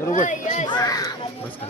बरोबर बस का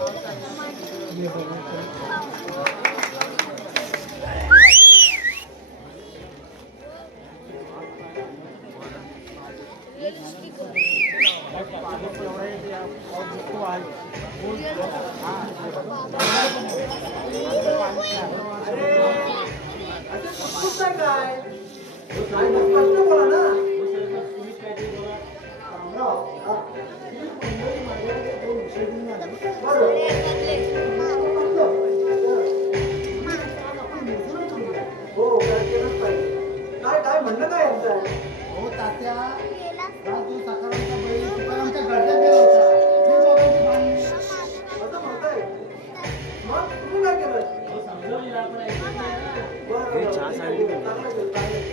काय म्हणणं काय यांचं आहे? हो तात्या, काल तो सकारांचा बैल तुकारामच्या गड्ड्यात गेला होता. ती दोघांची भांडणं. असं म्हणताय? मग तुम्ही काय केलं? बरं, चहा सांडली का? चांगलं केलं, चांगलं केलं.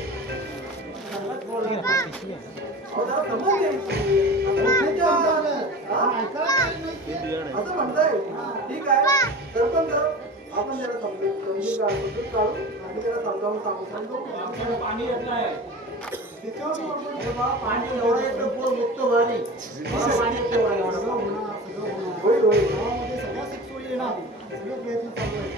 अहो, जरा समजून घ्यायची. हा? असं म्हणताय? ठीक आहे. सरपंच, आपण त्याला समजून काढू आणि त्याला समजावून सांगू. पाणी येत नाही. तिच्यावर आपण जेव्हा पाणी एवढं येतं, पूर्ण मुक्त व्हायला. मला पाणी येतं एवढं एवढं. सगळं होणार. होईल, होईल. गावामध्ये सगळ्या सुखसोयी येणार. सगळे प्रयत्न चालू आहेत.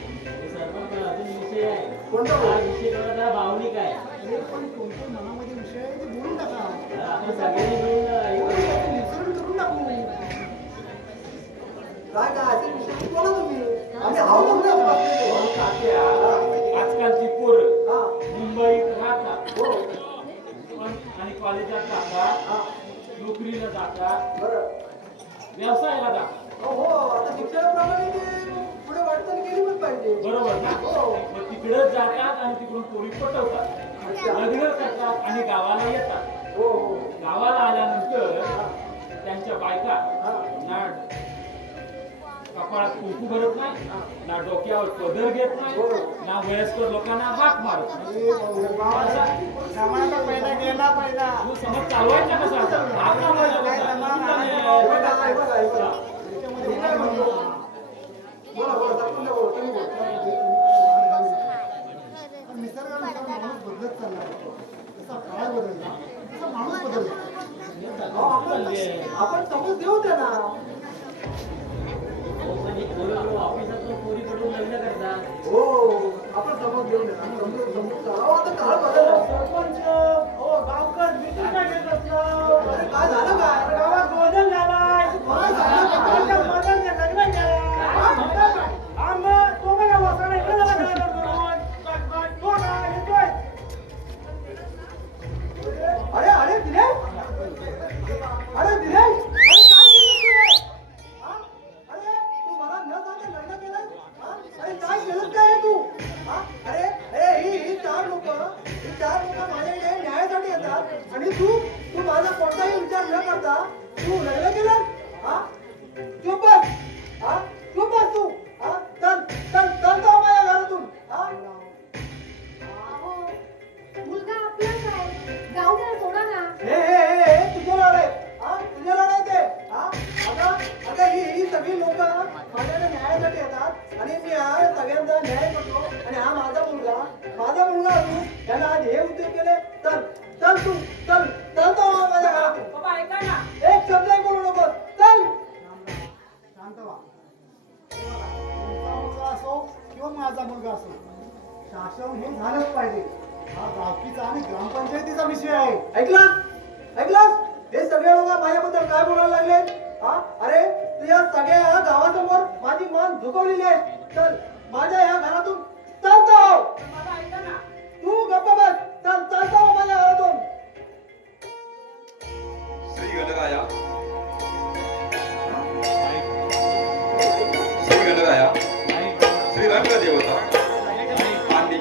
सरपंच अजून विषय आहे. कोणता हा होईल? विषय थोडा भावनिक आहे. अरे पण कोणत्या मनामध्ये विषय आहे ते बोलून टाका. आपण सगळ्यांनी मिळून त्याचं निसरण करून टाकू. काय काय असे विषय बोला तुम्ही. आम्ही हाव म्हणतो आपण. तात्या, आजकालची पोरं हा. मुंबईत राहतात हो. आणि कॉलेजात जातात, हा. नोकरीला जातात, बरं. व्यवसायाला जातात. हो, आता शिक्षणाप्रमाणे ते पुढे वाटचाल केली पण पाहिजे. बरोबर ना? हो. मग तिकडे जातात आणि तिकडून पोरी पटवतात, लग्न करतात आणि गावाला येतात. हो, हो. गावाला आल्यानंतर त्यांच्या बायका हा. ना कपाळात कुंकू भरत नाही, ना डोक्यावर पदर घेत नाही, ना वयस्कर लोकांना हाक मारत नाही. सामानाचा पहिला गेला पहिला. तू समज चालवायचा कसा आता? हाक चालवायचा कसा? बघा, बघा, बघा. त्याच्यामध्ये मी काय म्हणतो? बोला, बोला, सरपंच बोला, तुम्ही बोला. पण निसर्गानुसार माणूस बदलत चालला आहे. जसा काळ बदलला तसा माणूस बदलला. अहो, आपण समज देऊ त्यांना. ऑफिसातून पोरीकडून लग्न करतात. हो, आपण समज देऊ त्यांना. समजून चाला. अहो, आता काळ बदलला. सरपंच, हो, गावकर, meeting काय घेत असतं? अरे, काय झालं काय? गावात गोंधळ झालाय. काय झालं काय? मतांचे लग्न केलं. काय म्हणता काय? आम्ही तो बघा वासना इकडे झाला घराला करून. तो का येतोय. अरे, अरे, दिनेश? अरे, दिनेश? अरे, काय केलं तू? हा? अरे, तू मला न सांगता लग्न केलंय? हा? अरे, काय केलं काय तू? हा? अरे, अरे, ही चार लोक माझ्याकडे न्यायासाठी येतात आणि तू माझा कोणताही विचार न करता तू लग्न केलं? हा? चुप बस. हा? चुप बस तू. हा? चल, चल, चल जाऊ माझ्या घरातून. हा? मुलगा आपलाच आहे. जाऊ द्या, सोडा ना. हे तुझे लाड आहे. हा? तुझे लाड आहे ते. हा? आता ही सगळी लोक माझ्याकडे न्यायासाठी येतात आणि मी हा सगळ्यांचा न्याय करतो आणि हा माझा मुलगा असून त्याला आज हे उद्योग केले. चल चल तू चल चल तो माझ्या घरातून. बाबा ऐका ना. एक शब्द बोलू नको. चल. शांत व्हा. तुमचा मुलगा असो किंवा माझा मुलगा असो, शासन हे झालंच पाहिजे. हा गावकीचा आणि ग्रामपंचायतीचा विषय आहे. ऐकलास? हे सगळे लोक माझ्याबद्दल काय बोलायला लागले? हा? अरे तुझ्या सगळ्या गावासमोर माझी मान झुकवलेली आहे. चल माझ्या ह्या घरातून चालतो. बाबा ऐका ना. तू गप्पा बस. चल चालतो माझ्या घरातून. श्री गणराया श्री गणराया श्री रंगदेवता आणि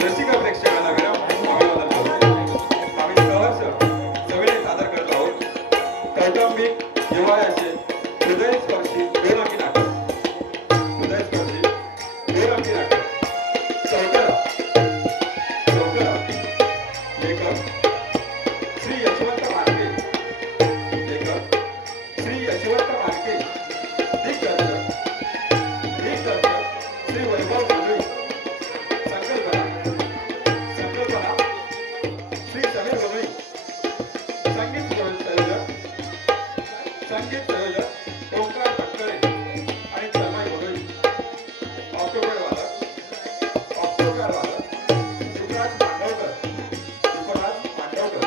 दर्शिका प्रेक्षकांना अभिवादन करतो. आम्ही सहर्ष सगळे सादर करत आहोत कौटुंबिक जिव्हाळ्याचे हृदयस्पर्शी प्रेरकी नाटक. हृदयस्पर्शी प्रेरकी नाटक चौकरा लेखक श्री यशवंत मानके. लेखक श्री यशवंत मानके. दिग्दर्शक श्री वैभव गोंधळी. संकल्पना श्री समीर गोंधळी. संगीत संयोजक ओंकार ठक्करे आणि तन्मय गोगोई, ऑक्टोबर वादक, ऑक्टोबर वादक, युवराज पांडवकर, युवराज पांडवकर,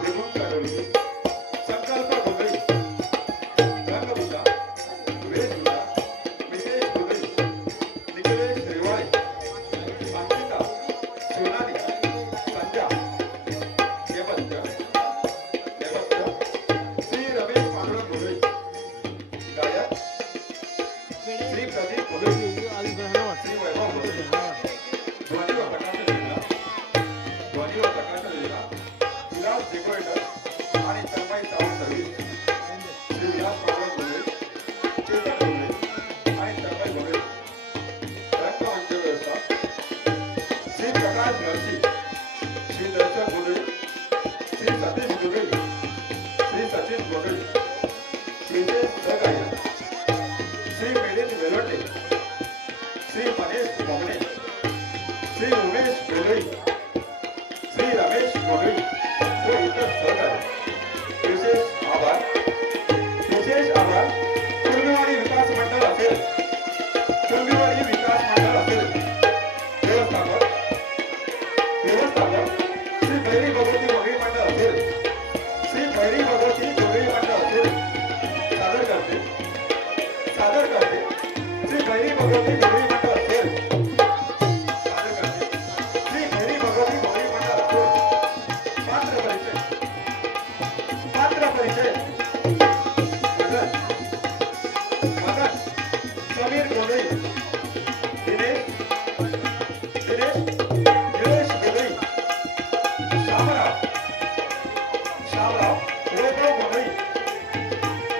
मृदुंग ढोलकी, संकल्प गोगोई, रंगभूषा, वेशभूषा, मितेश गोगोई, निखिलेश रेवाळे, अंकिता, सोनाली, संध्या, हेमंत, श्री रमेश पांडुरंग गोगोई, गायक श्री प्रदीप गोगोई, श्री वैभव गोगोई, ध्वनी व प्रकाशन योजना, विलास डेकोरेटर आणि तन्मय सावंत सर्व्हिस, श्री विलास पांडुरंग गोगोई, चेतन गोगोई आणि तन्मय गोगोई, रंगमंच व्यवस्था, श्री प्रकाश नरसी, श्री दर्शक गोगोई, श्री सतीश गोगोई, श्री सचिन गोगोई, विशेष सहकार्य श्री मिलिंद वेलोटे, श्री मनीष मोगणे, श्री उमेश गोगोई, श्री रमेश गोगोई व इतर सहकार्य. विशेष आभार कुर्मीवाडी विकास मंडळ असेल, व्यवस्थापक श्री भैरी भगवती गोगोई मंडळ असेल, श्री भैरी भगवती गोगोई मंडळ असेल, सादर करते श्री भैरी भगवती गोगोई मंडळ असेल, सादर करते श्री भैरी भगवती गोगोई मंडळ असेल. पात्र परिचय मदन समीर गोगोई, दिनेश गोगोई, श्यामराव वैभव गोगोई,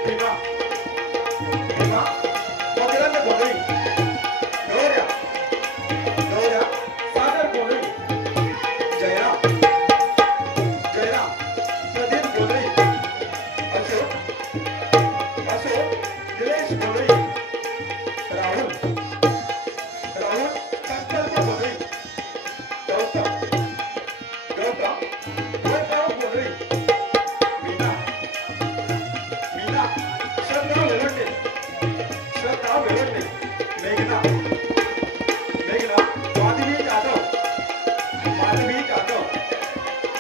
भीमा मकरंद गोगोई, गौऱ्या सागर गोगोई, जयराम प्रदीप गोगोई, अशोक निलेश गोगोई, राहुल संकल्प गोगोई, गौतम वैभव गोगोई, मीना श्रद्धा वेलोटे, मेघना माधवी जाधव,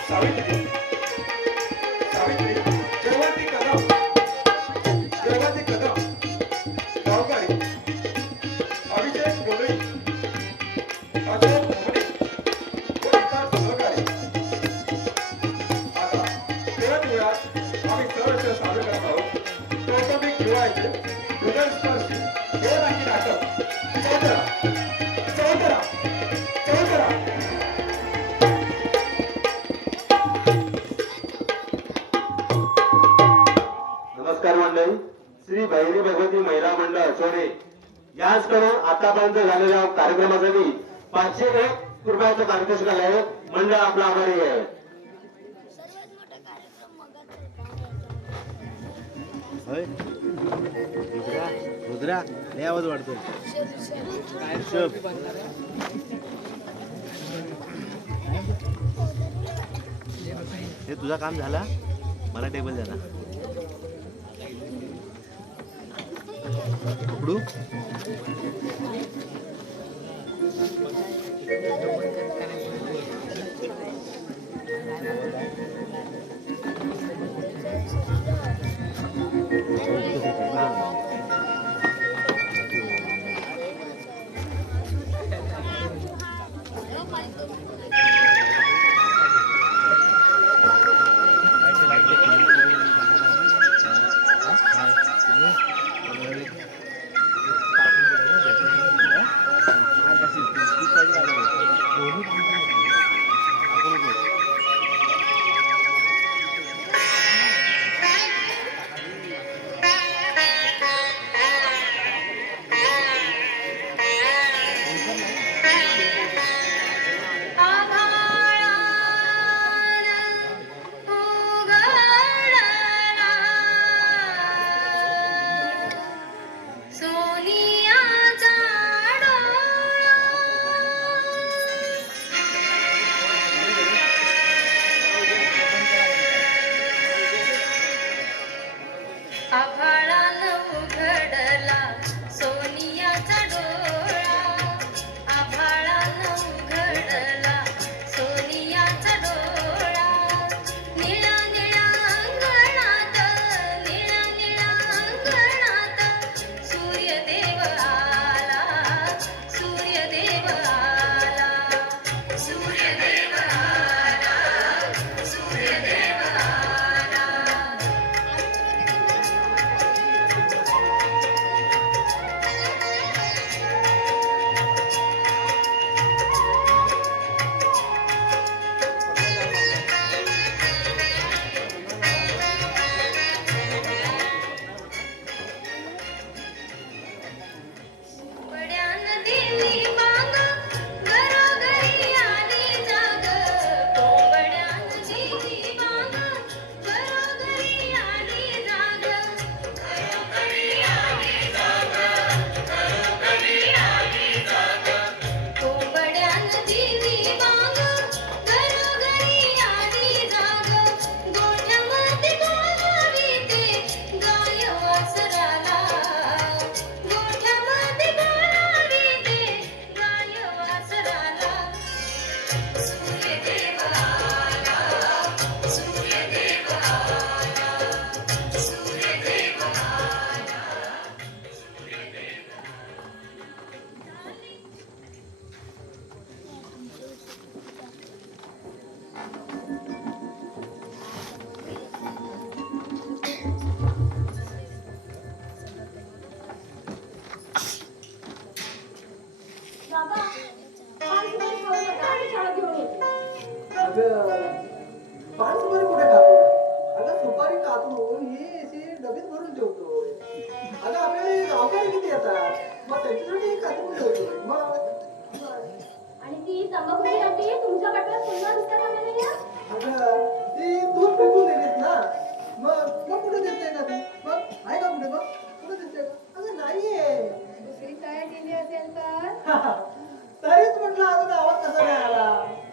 सावित्री जयवंती कदम, गावकरी, अभिषेक गोगोई, अशोक मोहने व इतर सहकारी. आता थोड्याच वेळात आम्ही सहर्ष सादर करत आहोत कौटुंबिक विवाहाचे हृदयस्पर्शी हे नाही नाटक चौतरा. नमस्कार मंडळी. श्री भैरी भगवती महिला मंडळ सोने याचकडून आतापर्यंत झालेल्या कार्यक्रमासाठी 501 रुपयाचं पारितोषिक आलं आहे. मंडळ आपला आभारी आहे. रुद्रा लय आवाज वाढतोय. हे तुझा काम झाला, मला टेबल द्या ना. पकडू वापरून ही अशी डबीत भरून ठेवतोय. अगं आपल्याला हे गावकरी किती येतात मग त्यांच्यासाठी हे काढून ठेवतोय मग. आणि ती तंबाखूची डबी तुमच्या वाटत पुन्हा दिसता का नाही या? अगं ती दूर फेकून दिलीत ना मग कुठे दिसते का ती मग आहे का कुठे मग कुठे दिसते का अगं नाहीये. दुसरी काय गेली असेल तर? तरीच म्हटलं अजून आवाज कसा नाही आला.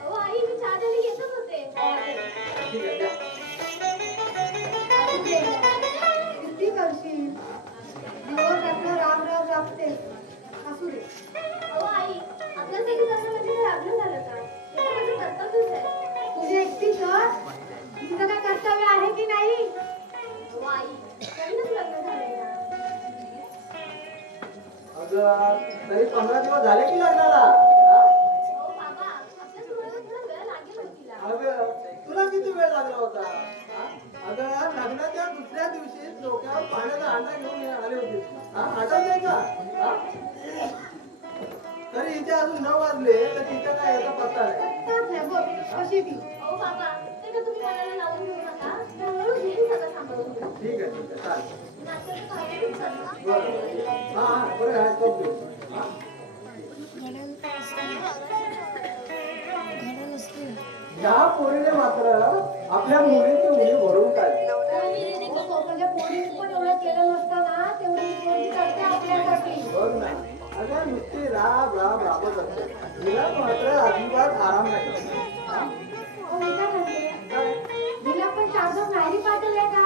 अहो आई मी चहा द्यायला येतच होते. ठीक आहे द्या. असू दे. किती करशील? दिवस आपलं राम राम राबते. असू दे. अहो आई आपल्या सगळी करणं म्हणजे काय लग्न झालं का? हे तर माझं कर्तव्यच आहे. तुझी एकटी कर. तुझं काय कर्तव्य आहे की नाही? अहो आई नवीनच लग्न झालंय ना. अगं तरी 15 दिवस झाले की लग्नाला. हा? अहो बाबा आपल्या तुम्हाला थोडा वेळ लागेल होतीला. अगं तुला किती वेळ लागला होता हा? अगं लग्नाच्या दुसऱ्या दिवशी डोक्यावर पाण्याचा हांडा घेऊन आले होते. हा आठवतंय का हा? तरी इथे अजून 9 वाजले तर तिथं काय याचा पत्ता नाही. कशी ती? अहो बाबा ते का तुम्ही मनाला लावून घेऊ नका. मी हळूहळू घेईन सगळं सांभाळून. ठीक आहे चालेल. नाश्त्याचं खायला चाललं. बरं हा बरं आहे तो घेऊ. हा? या पोरीने मात्र आपल्या मुलीची उडी भरून काढली. म्हणजे पोलीस पण एवढं केलं नसतं ना तेवढी पोरगी करते आपल्यासाठी. बघ ना अगं नुसती राबत असते. तिला मात्र अजिबात आराम नाही. हा? अहो, मी काय म्हणते? हिला पण 4 दिवस माहेरी पाठवलंय का?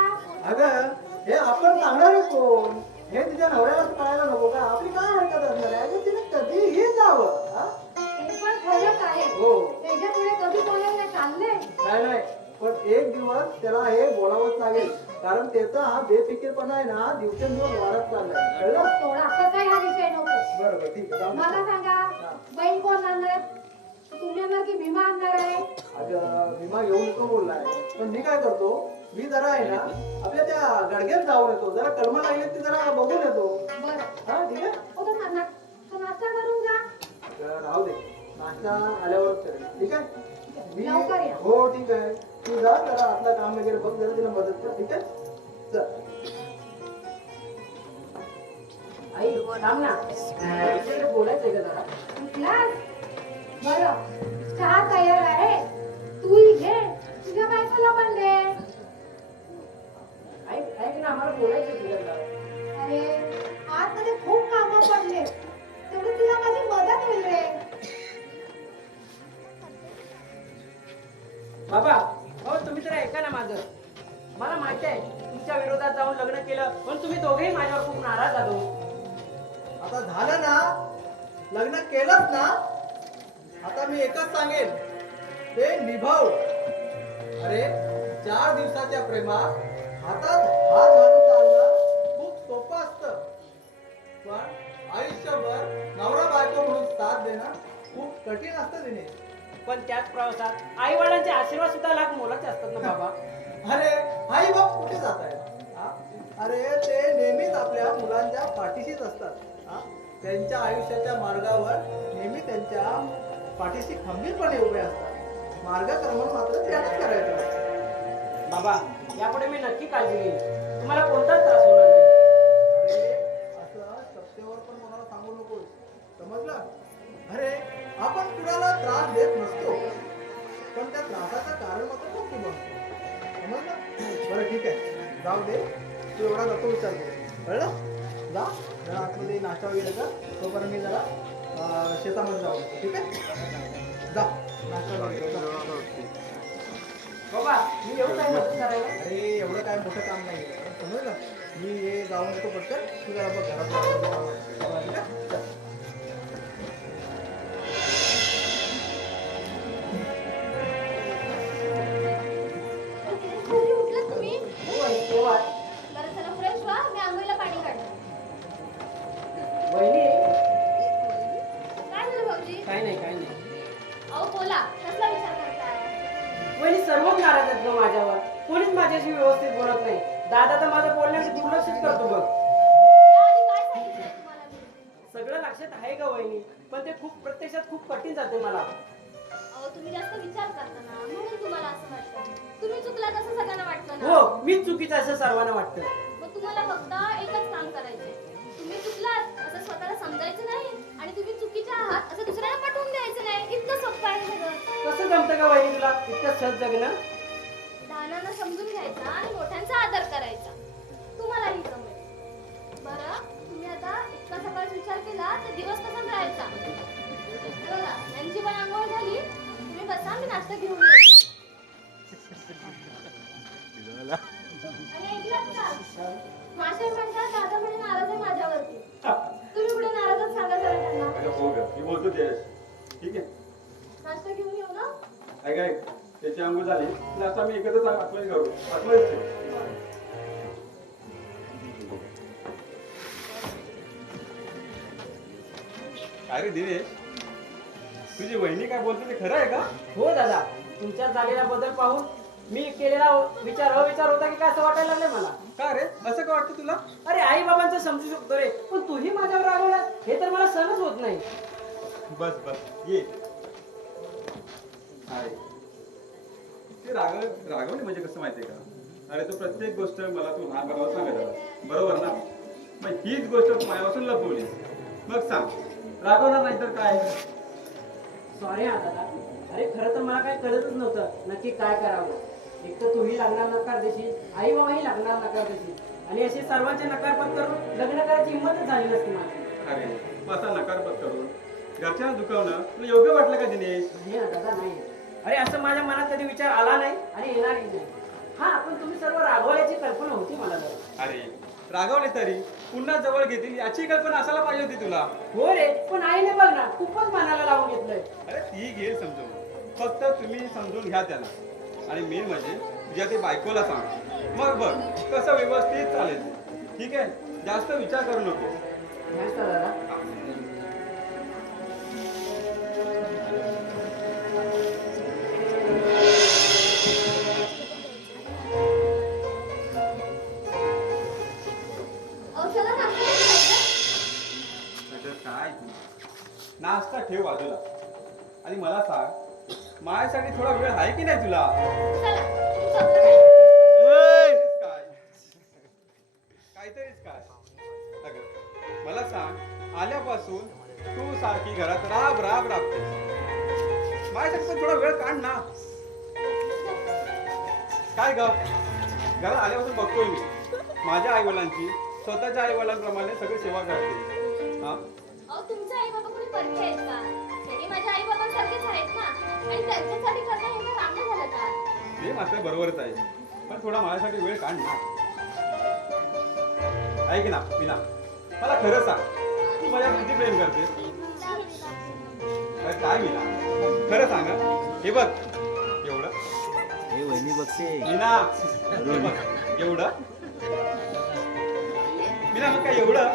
अगं हे आपण सांगणार कोण हे तिच्या नवऱ्यालाच कळायला नको का आपली काय हरकत असणार आहे. अगं तिने कधीही जावं. हा? हे पण खरंच आहे. हो त्याच्यापुढे कधी बोलायला चाललंय. नाही पण एक दिवस त्याला हे बोलावंच लागेल कारण त्याचा हा बेफिकीरपणा आहे ना दिवसेंदिवस वाढत चाललाय. कळलं? थोडा असं काही हा विषय नको. बरोबर ठीक आहे जाऊ दे. मला सांगा बहीण कोण आणणार आहे? तुम्ही आणणार की भीमा आणणार आहे? अगं विमा घेऊन तो बोललाय पण मी काय करतो मी जरा आहे ना आपल्या त्या गडग्यात जाऊन येतो जरा कलमा लागले ते जरा बघून येतो. बरं. हा ठीक आहे तो नाश्ता करून जा. तर राहू दे नाश्ता आल्यावरच करेल. ठीक आहे मी लवकर या. हो ठीक आहे तू जा जरा आपलं काम वगैरे बघ जरा तिला मदत कर. ठीक आहे चल. आई थांब ना तुझ्याकडे बोलायचंय का जरा उठलास? बरं चहा तयार आहे. तूही घे. तुझ्या बायकोला पण दे. ऐक ना आम्हाला बोलायचंय तुझ्याकडे. अरे आतमध्ये खूप कामं पडले. तेवढी तुला माझी मदत होईल रे. बाबा हो तुम्ही तर ऐका ना माझं. मला माहिती आहे तुमच्या विरोधात जाऊन लग्न केलं पण तुम्ही दोघेही माझ्यावर खूप नाराज आलो. आता झालं ना लग्न केलंच ना आता मी एकच सांगेन ते निभाव. अरे 4 दिवसाच्या प्रेमात हातात हात घालून चालणं खूप सोपं असतं पण आयुष्यभर नवरा बायको म्हणून साथ देणं खूप कठीण असतं दिने. पण त्याच प्रवासात आई वडिलांचे आशीर्वाद सुद्धा लाख मोलाचे असतात ना बाबा. अरे आई बाप कुठे जात आहे? अरे ते नेहमीच आपल्या मुलांच्या पाठीशीच असतात. हा? त्यांच्या आयुष्याच्या मार्गावर नेहमी त्यांच्या पाठीशी खंबीरपणे उभे असतात. मार्गक्रमण मात्र त्यानेच करायचं. बाबा यापुढे मी नक्की काळजी घेईन. तुम्हाला कोणताच त्रास होणार नाही. अरे असं सत्तेवर पण कोणाला सांगू नकोस समजलं. अरे आपण कुणाला त्रास देत नसतो पण त्या त्रासाचं कारण मात्र नक्की बनतो. समजलं. बरं ठीक आहे जाऊ दे तू एवढा नको विचार करू. कळलं जा जरा आतमध्ये नाश्ता वगैरे कर तोपर्यंत मी जरा शेतामध्ये जाऊ. ठीक आहे जा नाश्ता वगैरे कर. बाबा मी येऊ काय मदत करायला. अरे एवढं काय मोठं काम नाही समजलं. मी हे जाऊन येतो पटकन तू जरा बघ घरात. ठीक आहे चल. घरी उठलात तुम्ही? हो आहे. बरं चला फ्रेश व्हा. मी आंघोळीला पाणी काढते. वहिनी काय झालं भाऊजी? काय नाही. अहो बोला कसला विचार करताय? वहिनी सर्वच नाराज आहेत ग माझ्यावर. कोणीच माझ्याशी व्यवस्थित बोलत नाही. दादा तर माझं बोलण्याशी दुर्लक्षित करतो बघ. याआधी काय सांगितलं तुम्हाला मी? सगळं लक्षात आहे का वहिनी पण ते प्रत्यक्षात खूप कठीण जाते मला. अहो तुम्ही जास्त विचार करता ना म्हणून तुम्हाला असं वाटतं. तुम्ही चुकलात असं सगळ्यांना वाटतं ना. हो मीच चुकीचं असं सर्वांना वाटतं. मग तुम्हाला फक्त एकच काम करायचंय. तुम्ही चुकलात असं स्वतःला समजायचं नाही आणि तुम्ही चुकीचे आहात असं दुसऱ्यांना पटवून द्यायचं नाही. इतकं सोपं आहे सगळं. कसं जमतं का वहिनी तुला इतकं सहज जगणं? लहानांना समजून घ्यायचा आणि मोठ्यांचा आदर करायचा. तुम्हालाही जमेल. बरं तुम्ही आता इतका सकाळच विचार केला तर दिवस कसा जायचा? बघा यांची पण आंघोळ झाली. तुम्ही बसा मी नाश्ता घेऊन येते. आणि ऐकलात का? मास्टर म्हणतात दादा म्हणे नाराज आहे माझ्यावरती. तुम्ही पुढे नाराजच सांगा जरा त्यांना. अगं हो ग, मी बोलतो त्याच्याशी. ठीक आहे. नाश्ता घेऊन येऊ ना? ऐक ऐक, त्याची अंघोळ झाली नाश्ता मी एकत्रच आठवणी करू आठवणीच ठेव. काय रे दिनेश, तुझी वहिनी काय बोलते ते खरं आहे का? हो दादा तुमच्यात झालेला बदल पाहून मी केलेला विचार अविचार होता की काय असं वाटायला लागले मला. का रे, असं का वाटतं तुला? अरे आई बाबांचं समजू शकतो रे पण तूही माझ्यावर रागवला हे तर मला सहनच होत नाही. बस बस ये. आहे ते रागवणे म्हणजे कसं माहितीये का? अरे तू प्रत्येक गोष्ट मला तू लहानपणावर सांगत आला बरोबर ना? मग हीच गोष्ट तू माझ्यापासून लपवली. मग सांग रागवणार नाही तर काय? सॉरी हा दादा. अरे खरं तर मला काय कळतच नव्हतं नक्की काय करावं. एक तर तूही लागणार नकार देशील आई बाबाही लागणार नकार देशील आणि असे सर्वांचे नकार पत्करून लग्न करायची हिंमतच झाली नसती माझी. अरे मग असा नकारपत करून घरच्यांना दुखावणं तुला योग्य वाटलं का दिनेश? नाही ना दादा नाही. अरे असं माझ्या मनात कधी विचार आला नाही आणि येणारही नाही. हा पण तुम्ही सर्व रागवायची कल्पना होती मला जरा. अरे रागवले तरी पुन्हा जवळ घेतील याची कल्पना असायला पाहिजे होती तुला. हो रे पण आईने बघ ना खूपच मनाला लावून घेतलंय. अरे ती घेईल समजून, फक्त तुम्ही समजून घ्या त्याला. आणि मेन म्हणजे तुझ्या ते बायकोला सांग. मग बघ कसं व्यवस्थित चालेल. ठीक आहे, जास्त विचार करू नको. Thanks दादा. अहो चला नाश्ता करायचा. नाहीतर काय तू नाश्ता ठेव बाजूला आणि मला सांग माझ्यासाठी थोडा वेळ आहे की नाही तुला? चला तुमचं आपलं काय? काय काहीतरीच काय? अगं मला सांग आल्यापासून तू सारखी घरात राब राब राबते. माझ्यासाठी पण थोडा वेळ काढ ना. काय ग घरात आल्यापासून बघतोय मी माझ्या आईवडिलांची स्वतःच्या आईवडिलांप्रमाणे सगळी सेवा करते. हा अहो तुमचे आई बाबा कोणी परखे आहेत का? त्यांनी माझ्या आई बाबांसारखेच आहेत ना आणि त्यांच्यासाठी करणं हे काय चांगलं झालं का? हे मात्र बरोबरच आहे, पण थोडा माझ्यासाठी वेळ काढ ना. ऐक ना मीना, मला खरं सांग तू माझ्यावर किती प्रेम करते? अरे काय मीना खरं सांग हं. हे बघ एवढं मीना, हे बघ एवढं मीना, मग काय एवढं?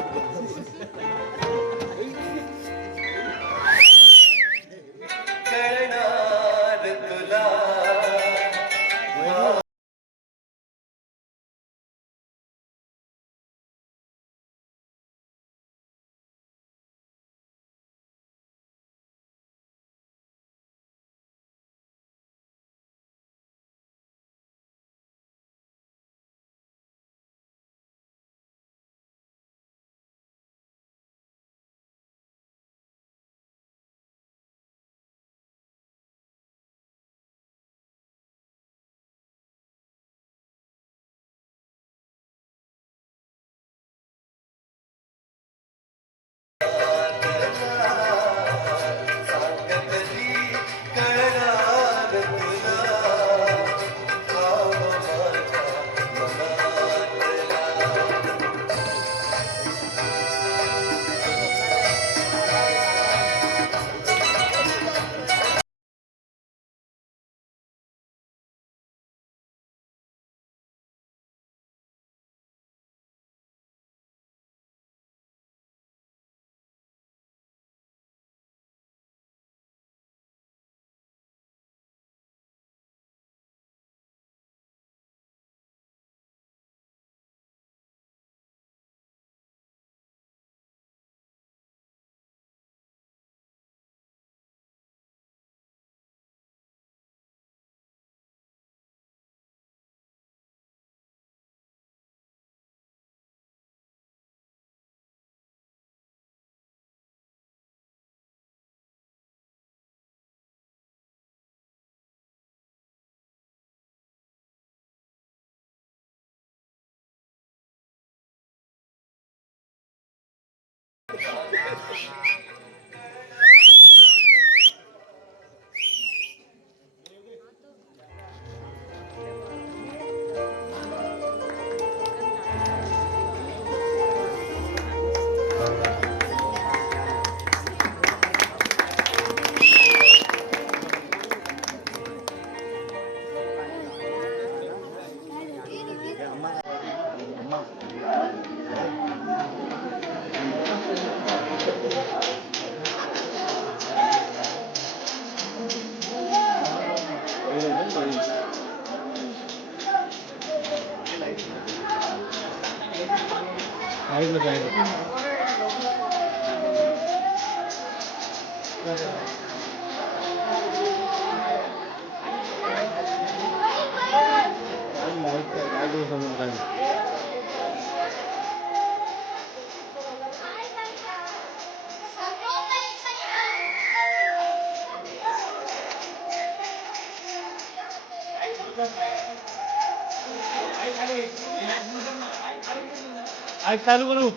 चालू करू.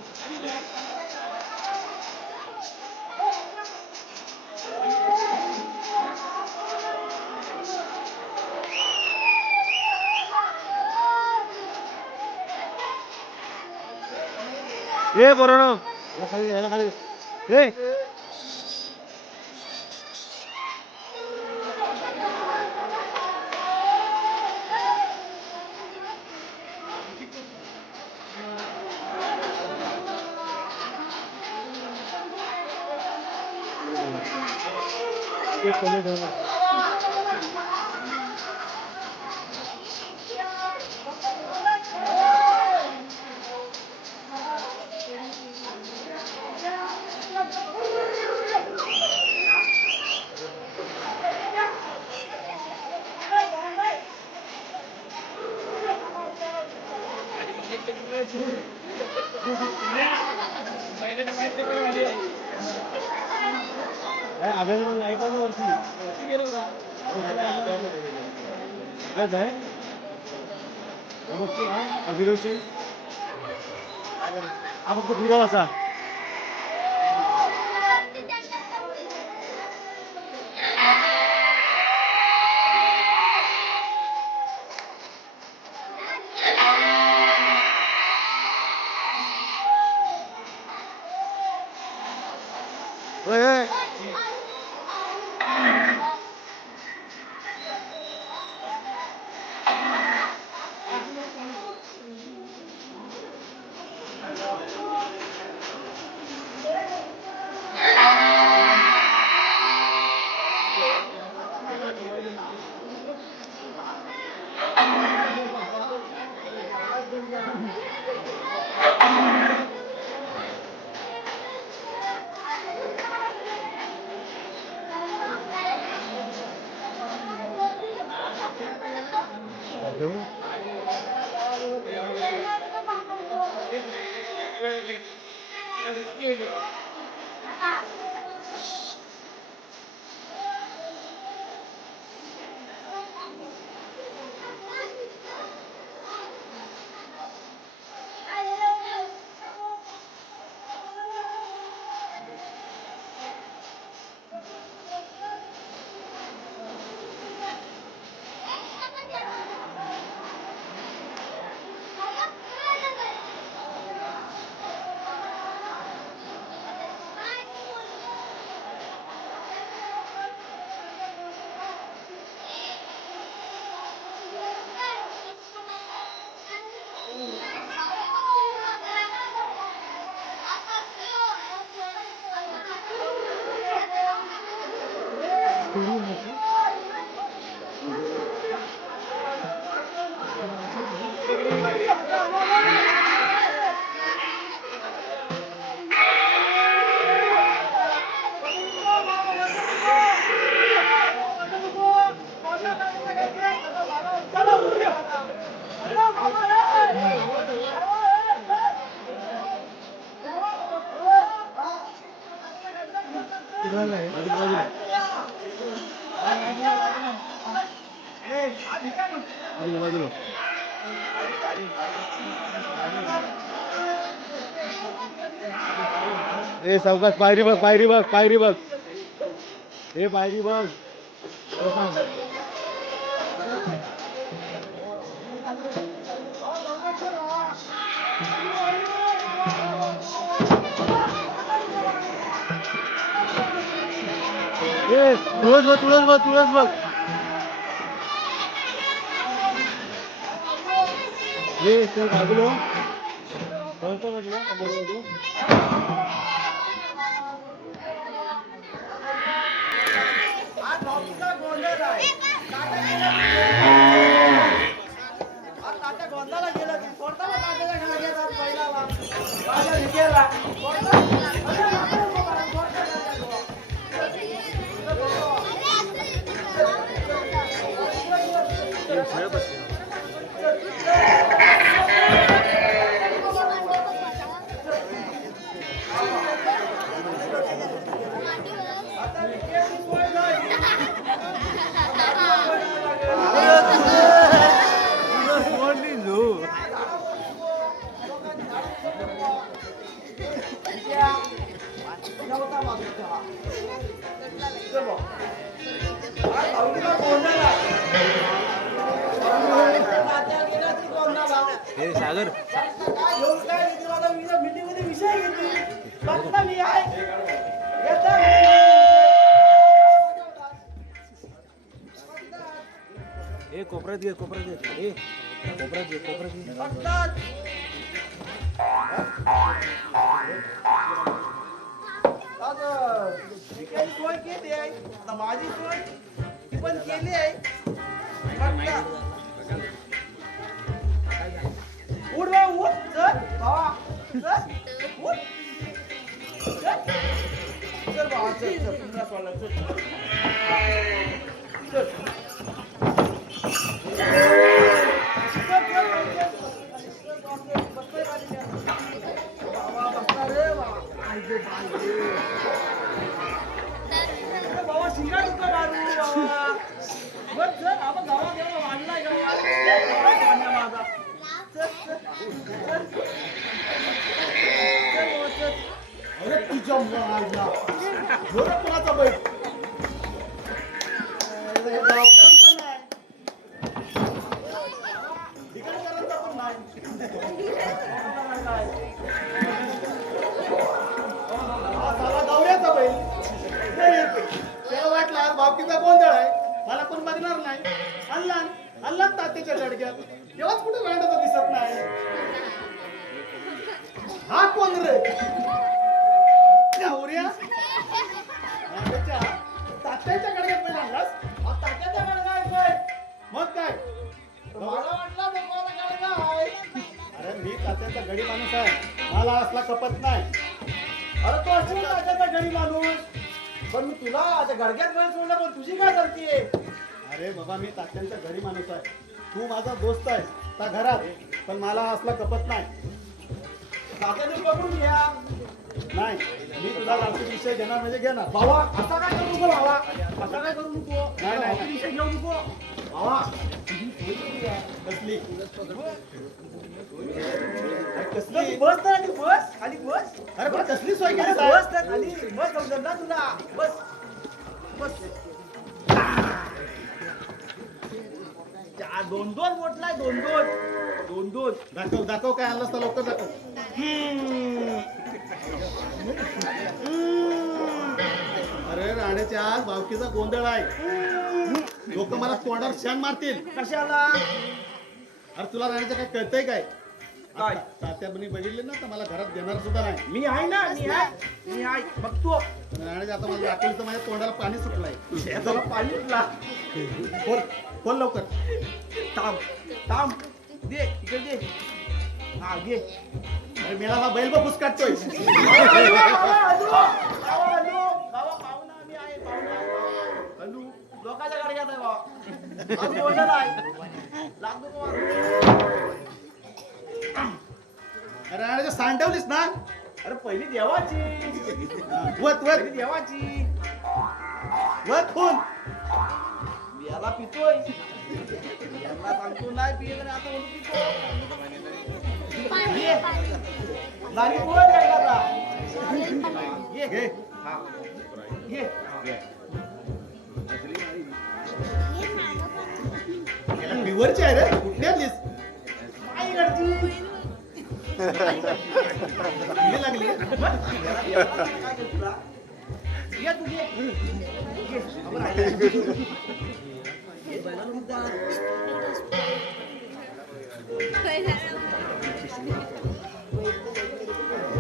ए बरोबर खाली ए अभ्यास नाही पण वरती गेलो का अभ्यास आहे अभिरुची आपण तो फिरव असा ए सावकाश पायरी बघ पायरी बघ पायरी बघ हे पायरी बघ तुळस बघ तुळस बघ तुळस बघ हे चल बाजूला आज भाऊकीचा गोंधळ आहे. आज तात्या गोंधळाला गेला की सोडता मग तात्याच्या घरात येतात बैलाला. राजा भिकेला. सोडता? अरे बापरे बाबा, सोडता तात्या. आता भिकेची सोय नाही. सागर विषय घेतली बघता मी आहे हे कोपऱ्यात घे हे कोपऱ्यात घे बघतात सोय केली आहे आता माझी सोय ती पण केली आहे उठ बा उठ चल भावा चल उठ चल भावा चल चल पुन्हा सोडला चल चल बाबा शिंगाड होता मारू बाबा बस चल आपण गावात एवढा वाढलाय गावात अरे तुझ्या मुलाला जोरात कोणाचा बैल गावकऱ्यांचा नाही ठिकाणकरांचा पण नाही हा साला गवऱ्याचा बैल नाही येतो. त्याला वाटलं आज भावकीचा गोंधळ आहे मला कोण बघणार नाही आणला तात्याच्या लडक्यात तेव्हाच कुठे भांडत दिसत नाही हा कोण रे गौऱ्या तात्याच्या गडग्यात बैल आणलास तात्याच्या गडगा आहे मग काय मला वाटलं लोकांना गडगा आहे अरे मी तात्याचा गडी माणूस आहे मला असला कपत नाही अरे तो असेल तात्याचा गडी माणूस पण मी तुला आता गडग्यात बैल सोडला पण तुझी काय करतीये अरे बाबा मी तात्यांचा गडी माणूस आहे तू माझा दोस्त आहे त्या घरात पण मला असला कपत नाही तात्याने पकडून घ्या नाही मी तुझा गावठी विषय घेणार म्हणजे घेणार भावा असा काय करू नको भावा असा काय करू नको नाही, नाही. भावाची विषय घेऊ नको भावा तुझी सोय केली आहे. कसली अरे कसली बस तर आधी बस खाली बस अरे पण कसली सोय अरे केली साहेब? बस तर खाली बस समजत ना तुला बस बस दोन दोन मोठलाय दोन दोन दोन दोन दाखव काय आणलं असता लवकर दाखव अरे राण्याच्या आज भावकीचा गोंधळ आहे लोक मला तोंडावर शान मारतील कशाला अरे तुला राण्याचं काय कळतंय काय काय? तात्याबनी बघितले ना तर मला घरात देणार सुद्धा नाही मी आहे ना मी आहे बघतो पण राण्याच्या आता मला दाखवलं तर माझ्या तोंडाला पाणी सुटलंय शेताला पाणी उठला खोल खोल लवकर थांब थांब दे इकडे दे हा घे अरे मेला हा बैल बघ काढतोय लोकांच्या गाडग्यात आहे बाबा बोललं नाही लाग नको अरे राण्याच्या सांडवलीस ना अरे पहिली देवाची वत पहिली वत देवाची वत खून मी याला पितोय यांना सांगतो नाही पिये तर आता म्हणून पितो ये. नानी बोल गाडग्याला. ये घे हा ये याला प्युअरची आहे रे कुठली आणलीस आई घरची लागली काय केलं तुला ये तू ये.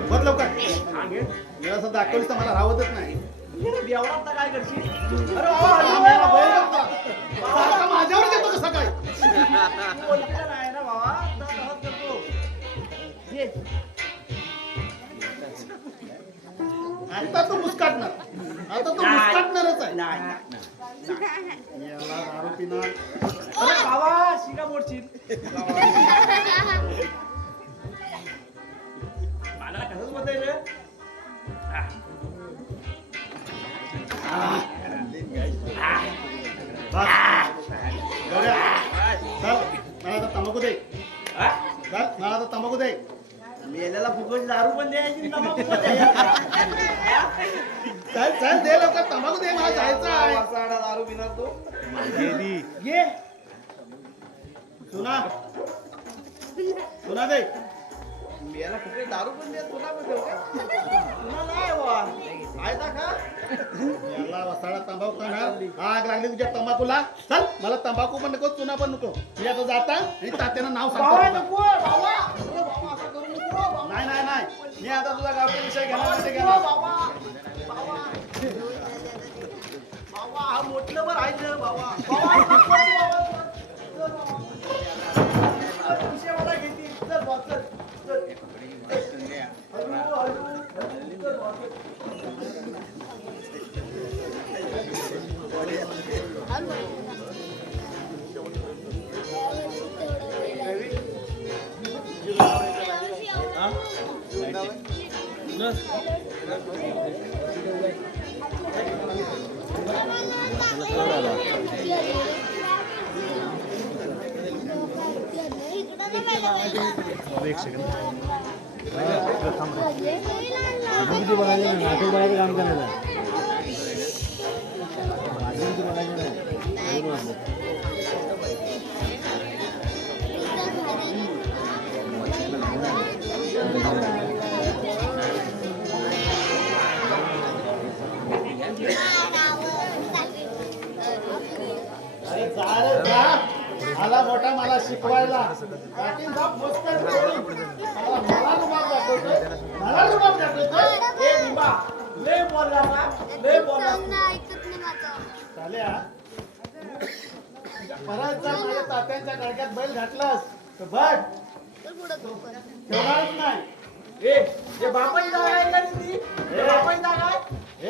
बघ लवकर मी असं दाखवलीस तर मला राहतच नाही. एवढा काय करशील अरे बाबा बैल बघता. सारखा माझ्यावर येतो कसं काय. बोललेलं नाही ना बाबा तर तसंच करतो ये आता तू मुस्काटणार. आता तू मुस्काटणारच आहे. याला दारू पिणार. अरे बाबा शिका मोडशील मला कसंच बोलतोय रे बस. गौऱ्या, चल मला आता तंबाखू दे. चल मला आता तंबाखू दे. मेल्याला फुकट दारू पण द्यायची तंबाखू पण द्यायची. चल चल दे लवकर तंबाखू दे. मला जायचं आहे. वासाडा दारू पिणार तो ये सुना सुना दे. मेला फुकट दारू पण द्या तुला पण देऊ काय तुला नाही बाबा फायदा का याला वसाडा तंबाखू खाणार. आग लागली तुझ्या तंबाखूला. चल मला तंबाखू पण नको चुना पण नको. मी आता जाता आणि तात्यानं नाव बाबा सांगतो. नको बाबा अरे बाबा असं करू नको बाबा नाही नाही नाही मी आता तुझा गावचा विषय घेणार नाही ते नको घेणार. बाबा बाबा बाबा हा मोठलं बरं आहे ना बाबा बाबा नको बाबा चल बाबा विषय मला घेतील चल बाबा चल चल हळू हळू हळू चल बाबा अरे जा रे जा. आला मोठा मला शिकवायला. पाटील साहेब मुस्कट करून मला रुबाब दाखवतोय. मला रुबाब दाखवतोय. ए निंबा लय बोलला ना लय बोलला चाल्या परत जर माझ्या तात्यांच्या गळक्यात बैल घातलास तर बघ ठेवणारच नाही. ए बापाची जागा आहे का ती बापाची जागा आहे ए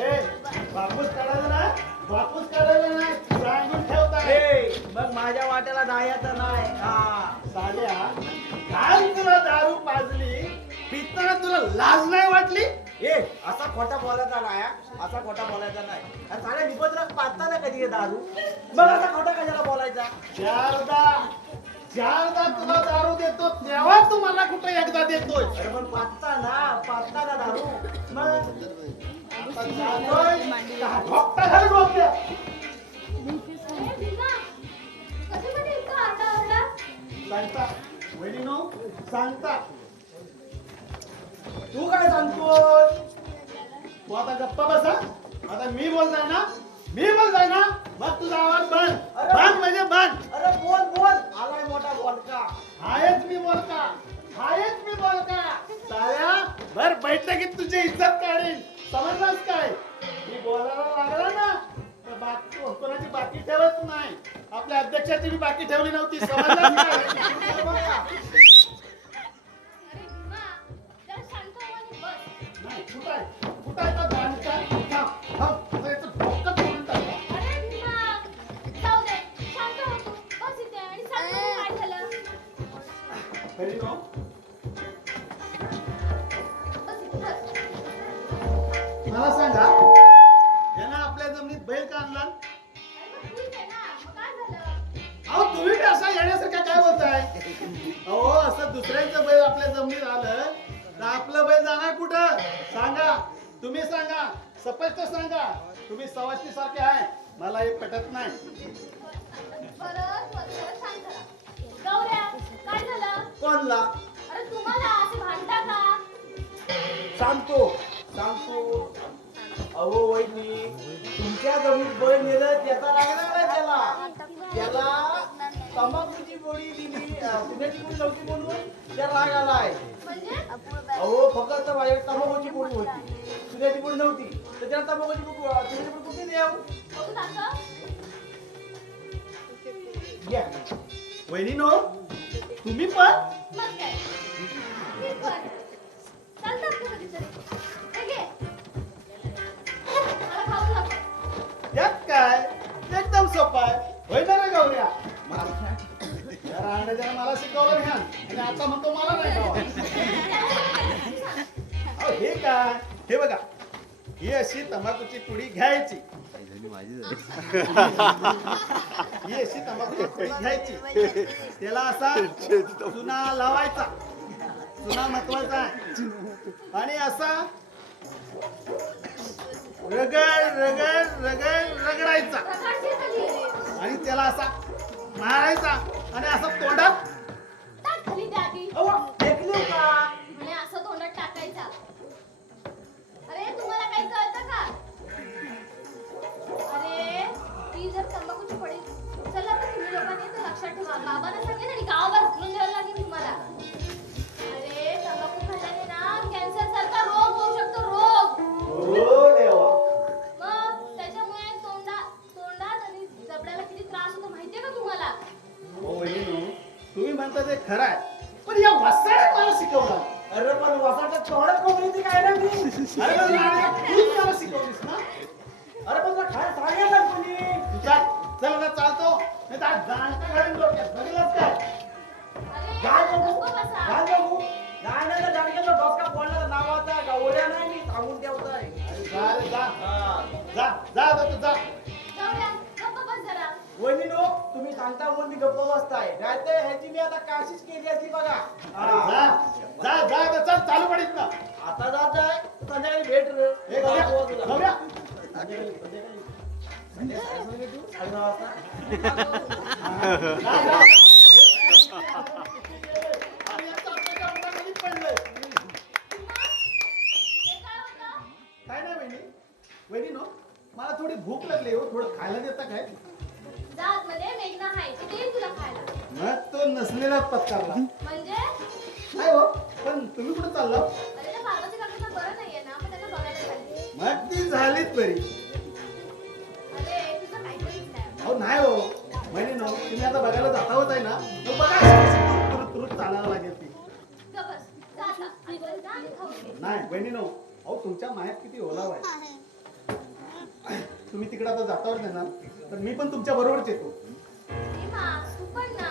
बापूस काढायला नाही. बापूस काढायला नाही सांगून ठेवताय. ए मग माझ्या वाट्याला दायाचं नाही हा साल्या काल तुला दारू पाजली पिताना तुला लाज नाही वाटली. ए असा खोटा बोलायचा नाही हा. असा खोटा बोलायचा नाही अरे साऱ्या निपत्र पाचता ना कधी हे दारू मग असा खोटा कशाला बोलायचा चारदा तुला दारू देतो तेव्हा तू मला कुठे एकदा देतोय. अरे पण पाचता ना दारू मग आता जातोय का ठोकता घालून डोक्यात. सांगता वहिनीनो सांगता. तू काय सांगतोस तू आता गप्पा बसा. आता मी बोलताय ना मग तुझा आवाज बंद. बंद म्हणजे बंद. अरे बोल आलाय मोठा बोलका आहेच मी बोलका. साऱ्या भर बैठकीत तुझी इज्जत काढीन. समजलास काय. मी बोलायला लागला ना तर बाकी कोणाची बाकी ठेवत नाही. आपल्या अध्यक्षाची मी बाकी ठेवली नव्हती. समजलास काय. नाही कुठं आहे का बांधता. थांब आता याचं डोकं तोडून टाका. खरी नो मला सांगा यानं आपल्या जमिनीत बैल का आणला. अहो तुम्ही बी असा येण्यासारखा काय बोलताय. अहो असं दुसऱ्यांचं बैल आपल्या जमिनीत आलं तर आपलं बैल जाणार कुठं सांगा. तुम्ही सांगा स्पष्ट सांगा. तुम्ही सवाष्णी सारखे आहे. मला हे पटत नाही. कोणला अरे तुम्हाला असे भांडता का सांगतो अहो वहिनी तुमच्या जमीन बळ नेलं त्याचा लागणार नाही त्याला तंबाखूची गोळी दिली पुण्याची गोळी नव्हती म्हणून त्या राग आलाय. म्हणजे अहो फक्त माझ्या तंबाखूची गोळी होती पुण्याची गोळी नव्हती तर त्याला तंबाखूची गोळी कुठे द्याव. बघू काका. घ्या वहिनीनो तुम्ही पण मग काय मी पण चालतात का कधीतरी हे घे. मला खाऊ नको. यात काय एकदम सोपं आहे होय ना रे गौऱ्या. या राहण्याच्यानं मला शिकवलं ह्या आणि आता म्हणतो मला नाही खावा. अहो हे काय हे बघा ही अशी तंबाखूची पुडी घ्यायची ही अशी तंबाखूची पुडी घ्यायची त्याला असा चुना लावायचा. चुना महत्वाचा आहे आणि असा रगड रगड रगड रगडायचा प्रकारची खाली आणि त्याला असा मारायचा आणि असा तोंडात टाक खाली द्या आधी. फेकली का. म्हणे असं तोंडात टाकायचा. अरे तुम्हाला काही कळतं का? अरे ती जर तंबाखूची पडी चला तर तुम्ही लोकांनी तर लक्षात ठेवा. बाबांना सांगेन आणि गावावर उचलून द्यायला लागेल तुम्हाला. अरे तंबाखू खाल्ल्याने ना कॅन्सर सारखा रोग होऊ शकतो. रोग हो देवा. मग त्याच्यामुळे तोंडात आणि जबड्याला किती त्रास होतो माहितीये का तुम्हाला? हो बहिणीनो तुम्ही म्हणता ते खरं आहे पण या वसाड्यात मला शिकवलं. अरे पण वसाड्यात तोंडात कोंबडी ती काय रे मी. अरे पण राण्या, तूच मला शिकवलीस ना. अरे पण तुला काय सांगितलं कोणी. चल आता चालतो नाही तर आज गाणं घालून डोक्यात बघितलंच काय. अरे काय बघू नको बसा. काय बघू गाण्याला जाणक्याचा डोसका फोडला नावाचा गौऱ्या नाही मी सांगून ठेवतोय. जा रे जा जा जा आता तू जा. जाऊया, गप्प बस जरा. वहिनीनो तुम्ही सांगता म्हणून मी गप्प बसताय नाहीतर ह्याची मी आता काशीच केली असती बघा. जा जा जा आता चल चालू पडीत ना. आता जात आहे संध्याकाळी भेट रे. हे गौऱ्या संध्याकाळी तू 9:30 वाजता. जा, जा. आम्ही आता आपल्या उन्हाखालीच पडलोय. हे काय होतं? काय नाही वहिनी मला थोडी भूक लागली हो थोडं खायला देता काय. जात मध्ये मेघना आहे ती देईल तुला खायला. मग तो नसलेला पत्कारला म्हणजे नाही हो पण तुम्ही कुठे चालला. अरे त्या पार्वती काकांना बरं नाहीये ना मग त्यांना बघायला चालली. मग ती झालीच बरी. अरे तुझं काहीतरीच नाही. अहो नाही हो वहिनी तुम्ही आता बघायला जाता होत आहे ना मग बघा तुरुत तुरुत चालायला लागेल ती. गप्प बस. जा आता. आणि बरं जा आणि खाऊ घे. नाही वहिनी अहो तुमच्या मायात किती ओलाव आहे. तुम्ही तिकडे आता जातावर देणार तर मी पण तुमच्या बरोबरच येतो. भीमा, तू पण ना.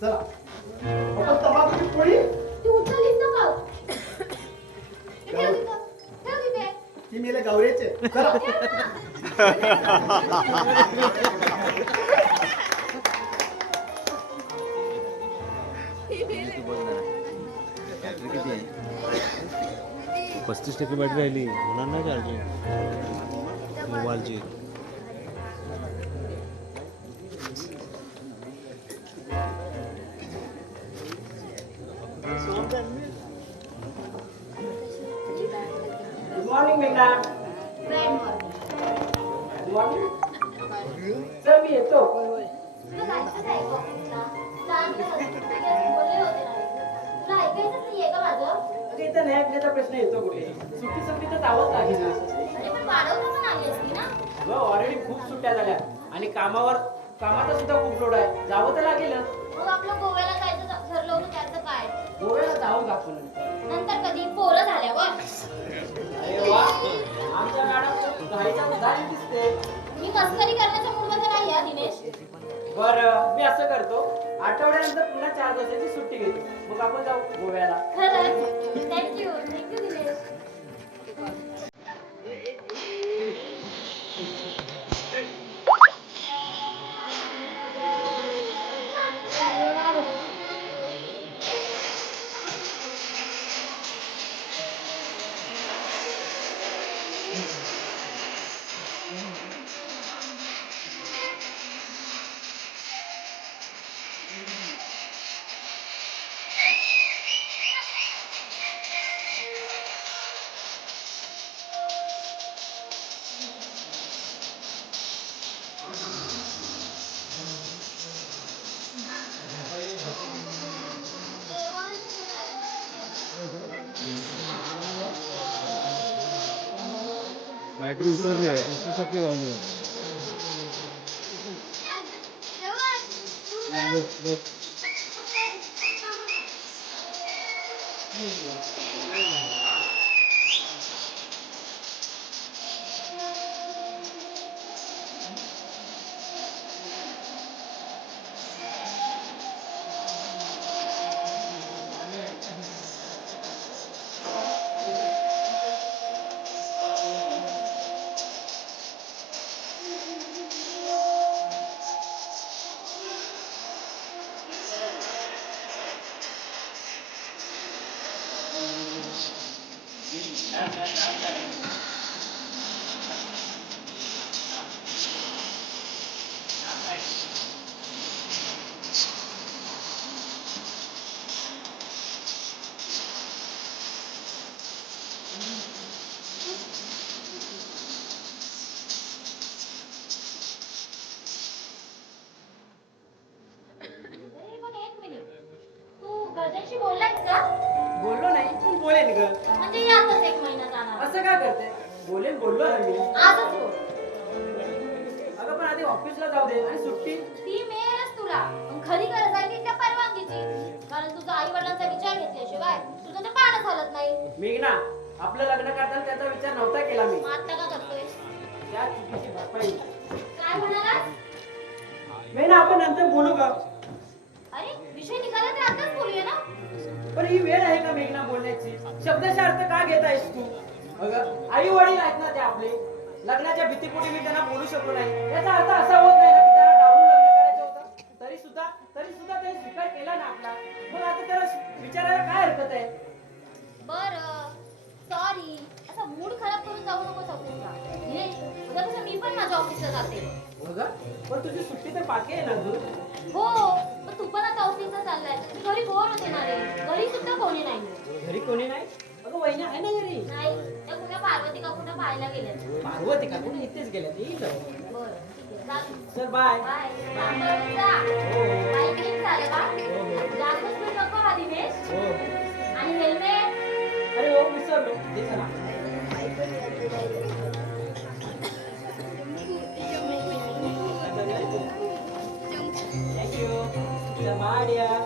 चला आपण तंबाखूची पोळी तू उचललीस ना खाऊ. हे ठेव तिथं. ठेव तिथे. की मेले गौऱ्याचे. चला ठेव ना. बॅटरी किती आहे 35% बॅटरी राहिली होणार ना चार्जिंग मोबाईलची. गुड मॉर्निंग मेघना. Grand morning. Good morning. Sir मी येतो. तुला जायचंच आहे का ऑफिसला? चांगलं झालं. तुला काय बोलले होते ना. तुला ऐकायचंच नाहीये का माझं? अगं इथं नाही ऐकण्याचा प्रश्न येतो कुठे. सुट्टी सुट्टी तर जावंच लागेल ना. अरे पण वाढवता पण आली असती ना. हो ऑलरेडी खूप सुट्ट्या झाल्या आणि कामाचा सुद्धा खूप लोड आहे. जावं तर लागेलच. मग आपलं गोव्याला जायचं ठरलं होतं त्याचं काय? गोव्याला जाऊ का आपण. नंतर कधी पोरं झाल्यावर. अरे वा आमच्या मॅडम घाईचा उधारी दिसते. मी मस्करी करण्याच्या मूडमध्ये नाही आहे दिनेश. बरं मी असं करतो आठवड्यानंतर पुन्हा 4 दिवसाची सुट्टी घेतो मग आपण जाऊ गोव्याला. खरंच थँक्यू दिनेश. बॅटरी उतरली आहे 80% झाली. तू घरच्यांशी बोललास का? बोललो नाही पण बोलेन ग. म्हणजे यातच एक महिना जाणार. असं का करते? बोललो ना मी. आजच बोल. अगं पण आधी ऑफिसला जाऊ दे आणि सुट्टी. ती मिळेलच तुला. पण खरी गरज आहे ती त्या परवानगीची. कारण तुझा आई वडिलांचा विचार घेतल्याशिवाय तुझं ते पाणच हलत नाही. मेघना, आपलं लग्न करताना त्याचा विचार नव्हता केला मी. मग आता का करतोय? त्या चुकीची भरपाई. काय म्हणालास? मेघना, आपण नंतर बोलू का? अरे विषय निघाला तर आताच बोलूया ना. पण ही वेळ आहे का मेघना बोलण्याची? शब्दाचा अर्थ का घेत आहेस तू? अगं आई वडील आहेत ना ते आपले. लग्नाच्या भीतीपोटी मी त्यांना बोलू शकलो नाही. याचा अर्थ असा होत नाही ना की त्याला डावून लग्न करायचं होतं. तरी सुद्धा त्यांनी स्वीकार केला ना आपला. मग आता त्याला विचारायला काय हरकत आहे? बरं सॉरी. असा मूड खराब करून जाऊ नकोस ऑफिसला. उद्यापासून मी पण माझ्या ऑफिसला जाते. पण तुझी सुट्टी तर बाकी आहे ना अजून. हो पण तू पण आता ऑफिसला चाललाय. घरी बोर होते ना रे. घरी सुद्धा कोणी नाही. घरी कोणी नाही? अगं वहिनी आहे ना घरी. नाही त्या कुठल्या पार्वती का कुठं पाहायला गेल्या. पार्वती का कोणी इथेच गेल्या ते येईल जाऊ. बरं ठीक आहे जा तू. चल बाय. बाय. सांभाळून जा. बाईक नीट झालं का? जास्त स्पीड नको हा दिनेश. आणि हेल्मेट. अरे हो विसरलो. दे चला. थँक्यू. Bye dear.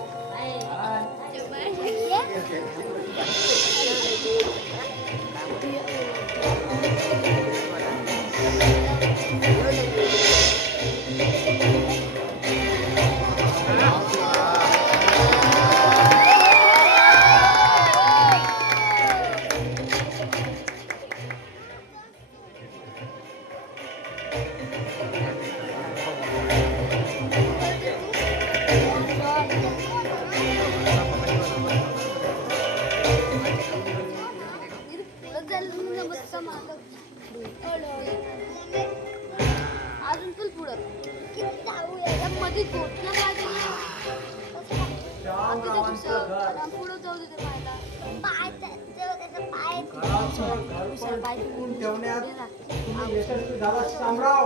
अजून चल पुढं. मध्ये गोठला पाहिजे. पुढं जाऊ दे ते ठेवण्यात यशस्वी झाला शामराव.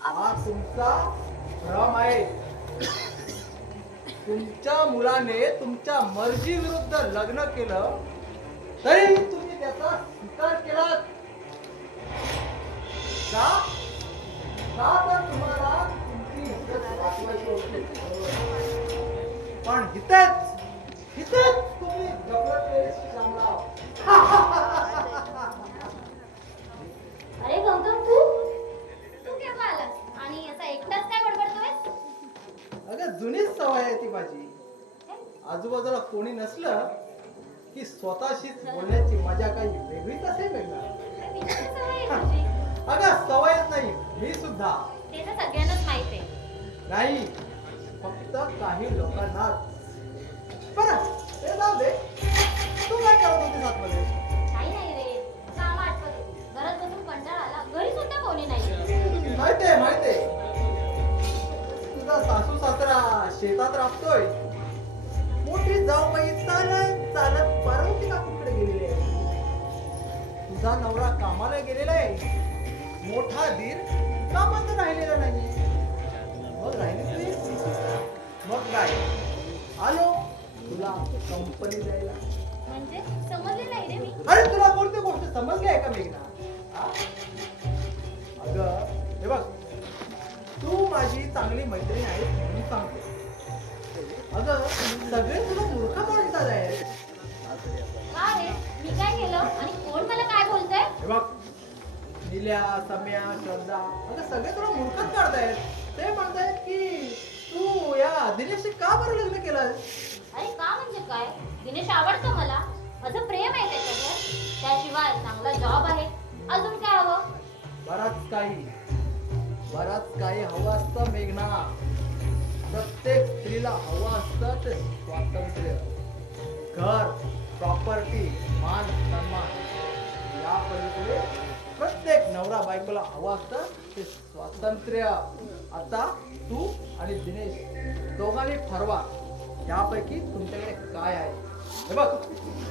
हा तुमचा भ्रम आहे. तुमच्या मुलाने तुमच्या मर्जी विरुद्ध लग्न केलं तरी तुम्ही त्याचा स्वीकार केलात का? का तर तुम्हाला तुमची इज्जत वाचवायची होती. पण हितेच तुम्ही घबरले शामराव. अरे गौतम तू केव्हा आलास आणि असा एकटाच काय बडबडतोय? अगं जुनीच सवय आहे ती माझी. आजूबाजूला कोणी नसलं की स्वतःशीच बोलण्याची मजा काही वेगळीच असेल वेगळा. अगं सवयच नाही मी सुद्धा. ते तर सगळ्यांनाच माहित आहे. नाही फक्त काही लोकांना. बरं ते जाऊ दे. तू काय करत होतीस आतमध्ये? नाही रे काम आठवत. घरात बसून कंटाळा आला. घरी सुद्धा कोणी नाही. माहितीये तुझा सासू सासरा शेतात राबतोय. मोठी जाऊबाई चालत पार्वती काकूकडे गेलेली आहे. तुझा नवरा कामाला गेलेला आहे. मोठा दीर कामात राहिलेला नाही. मग राहिली तू. मग काय आलो तुला कंपनी द्यायला. म्हणजे समजले नाही रे मी. अरे तुला कोणती गोष्ट समजली आहे का मेघना? हा? अगं हे बघ, तू माझी चांगली मैत्रीण आहे म्हणून सांगतो. अगं सगळे तुला मूर्ख म्हणतात आहे. का रे? मी काय केलं आणि कोण मला काय बोलतंय? हे बघ, निल्या, सम्या, श्रद्धा अगं सगळे तुला मूर्खच काढतायत. ते म्हणतायत की तू या दिनेशशी का बरं लग्न केलं? अरे का म्हणजे काय? दिनेश आवडतो मला, माझं प्रेम आहे त्याच्यावर. त्याशिवाय चांगला जॉब आहे, अजून काय हवं? बराच काही हवं असतं मेघना. प्रत्येक स्त्रीला हवं असतं ते स्वातंत्र्य, घर, प्रॉपर्टी, मान सन्मान. या पलीकडे प्रत्येक नवरा बायकोला हवं असतं ते स्वातंत्र्य. आता तू आणि दिनेश दोघांनी ठरवा यापैकी तुमच्याकडे काय आहे. हे बघ,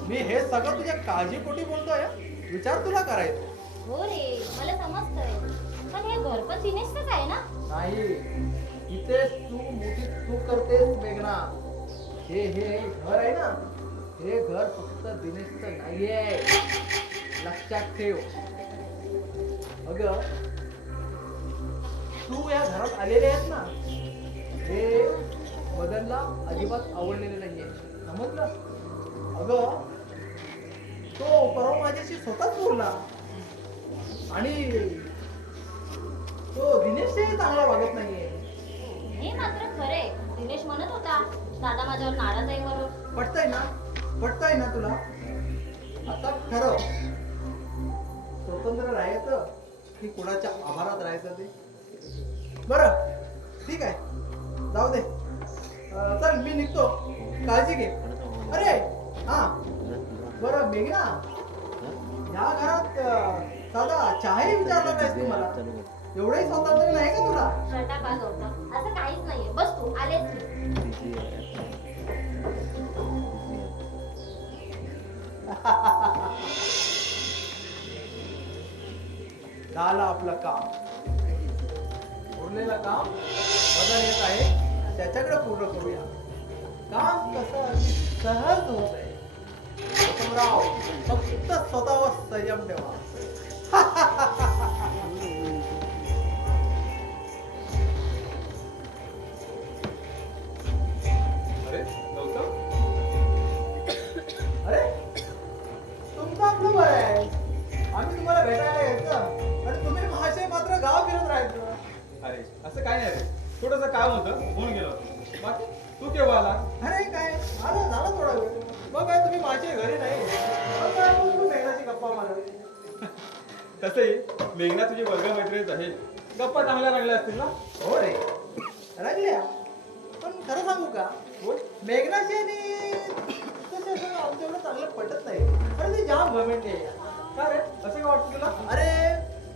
मी हे सगळं तुझ्या काळजीपोटी बोलतोय. विचार तुला करायचा हो रे, मला समजतंय, पण हे घर पण दिनेशच आहे ना? नाही. इथेच तू मोठी चूक करतेस मेघना. हे घर आहे ना, हे घर फक्त दिनेशचं नाहीये, लक्षात ठेव. अगं तू या घरात आलेले आहेत ना, हे मदनला अजिबात आवडलेले नाहीये, समजलं? अगं तो परवा माझ्याशी स्वतःच बोलला आणि तो दिनेशही चांगला वागत नाहीये. हे मात्र खरे. दिनेश म्हणत होता दादा माझ्यावर नाराज आहे म्हणून. पटतंय ना तुला? आता ठरव, स्वतंत्र राहायचं की कुणाच्या आभारात राहायचं ते. बरं ठीक आहे, जाऊ दे. चल मी निघतो, काळजी घे. अरे हा बरं मेघना, या घरात साधा चहाही विचारला नाहीस तू मला. एवढंही स्वातंत्र्य नाही का तुला? शर्टा का गौतम, असं काहीच नाहीये. बस तू आलेच मी. झालं आपलं काम. उरलेलं काम मदन येत आहे, त्याच्याकडे पूर्ण करूया. काम कसं अगदी सहज होत आहे. गौतमराव, फक्त स्वतःवर संयम ठेवा. अरे गौतम, अरे तुमचं आपलं बरं आहे. आम्ही तुम्हाला भेटायला यायचं आणि तुम्ही माझे मात्र गाव फिरत राहायचं. अरे असं काय नाही रे, थोडंसं काम होतं म्हणून गेलो. बाकी तू केव्हा आला? अरे काय आला झाला थोडा वेळ. मग काय तुम्ही माझ्या घरी नाही, मग काय आपण तुम्ही मेघनाची गप्पा मारा. तसंही मेघना तुझी वर्ग मैत्रीणच आहे, गप्पा चांगल्या लागल्या असतील ना? हो रे, रंगल्या. पण खरं सांगू का, बोल. मेघनाची आणि तसे असं आमच्याकडे चांगलं पटत नाही. अरे ती जाम घमेंडी आहे. का रे, असं काय वाटतं तुला? अरे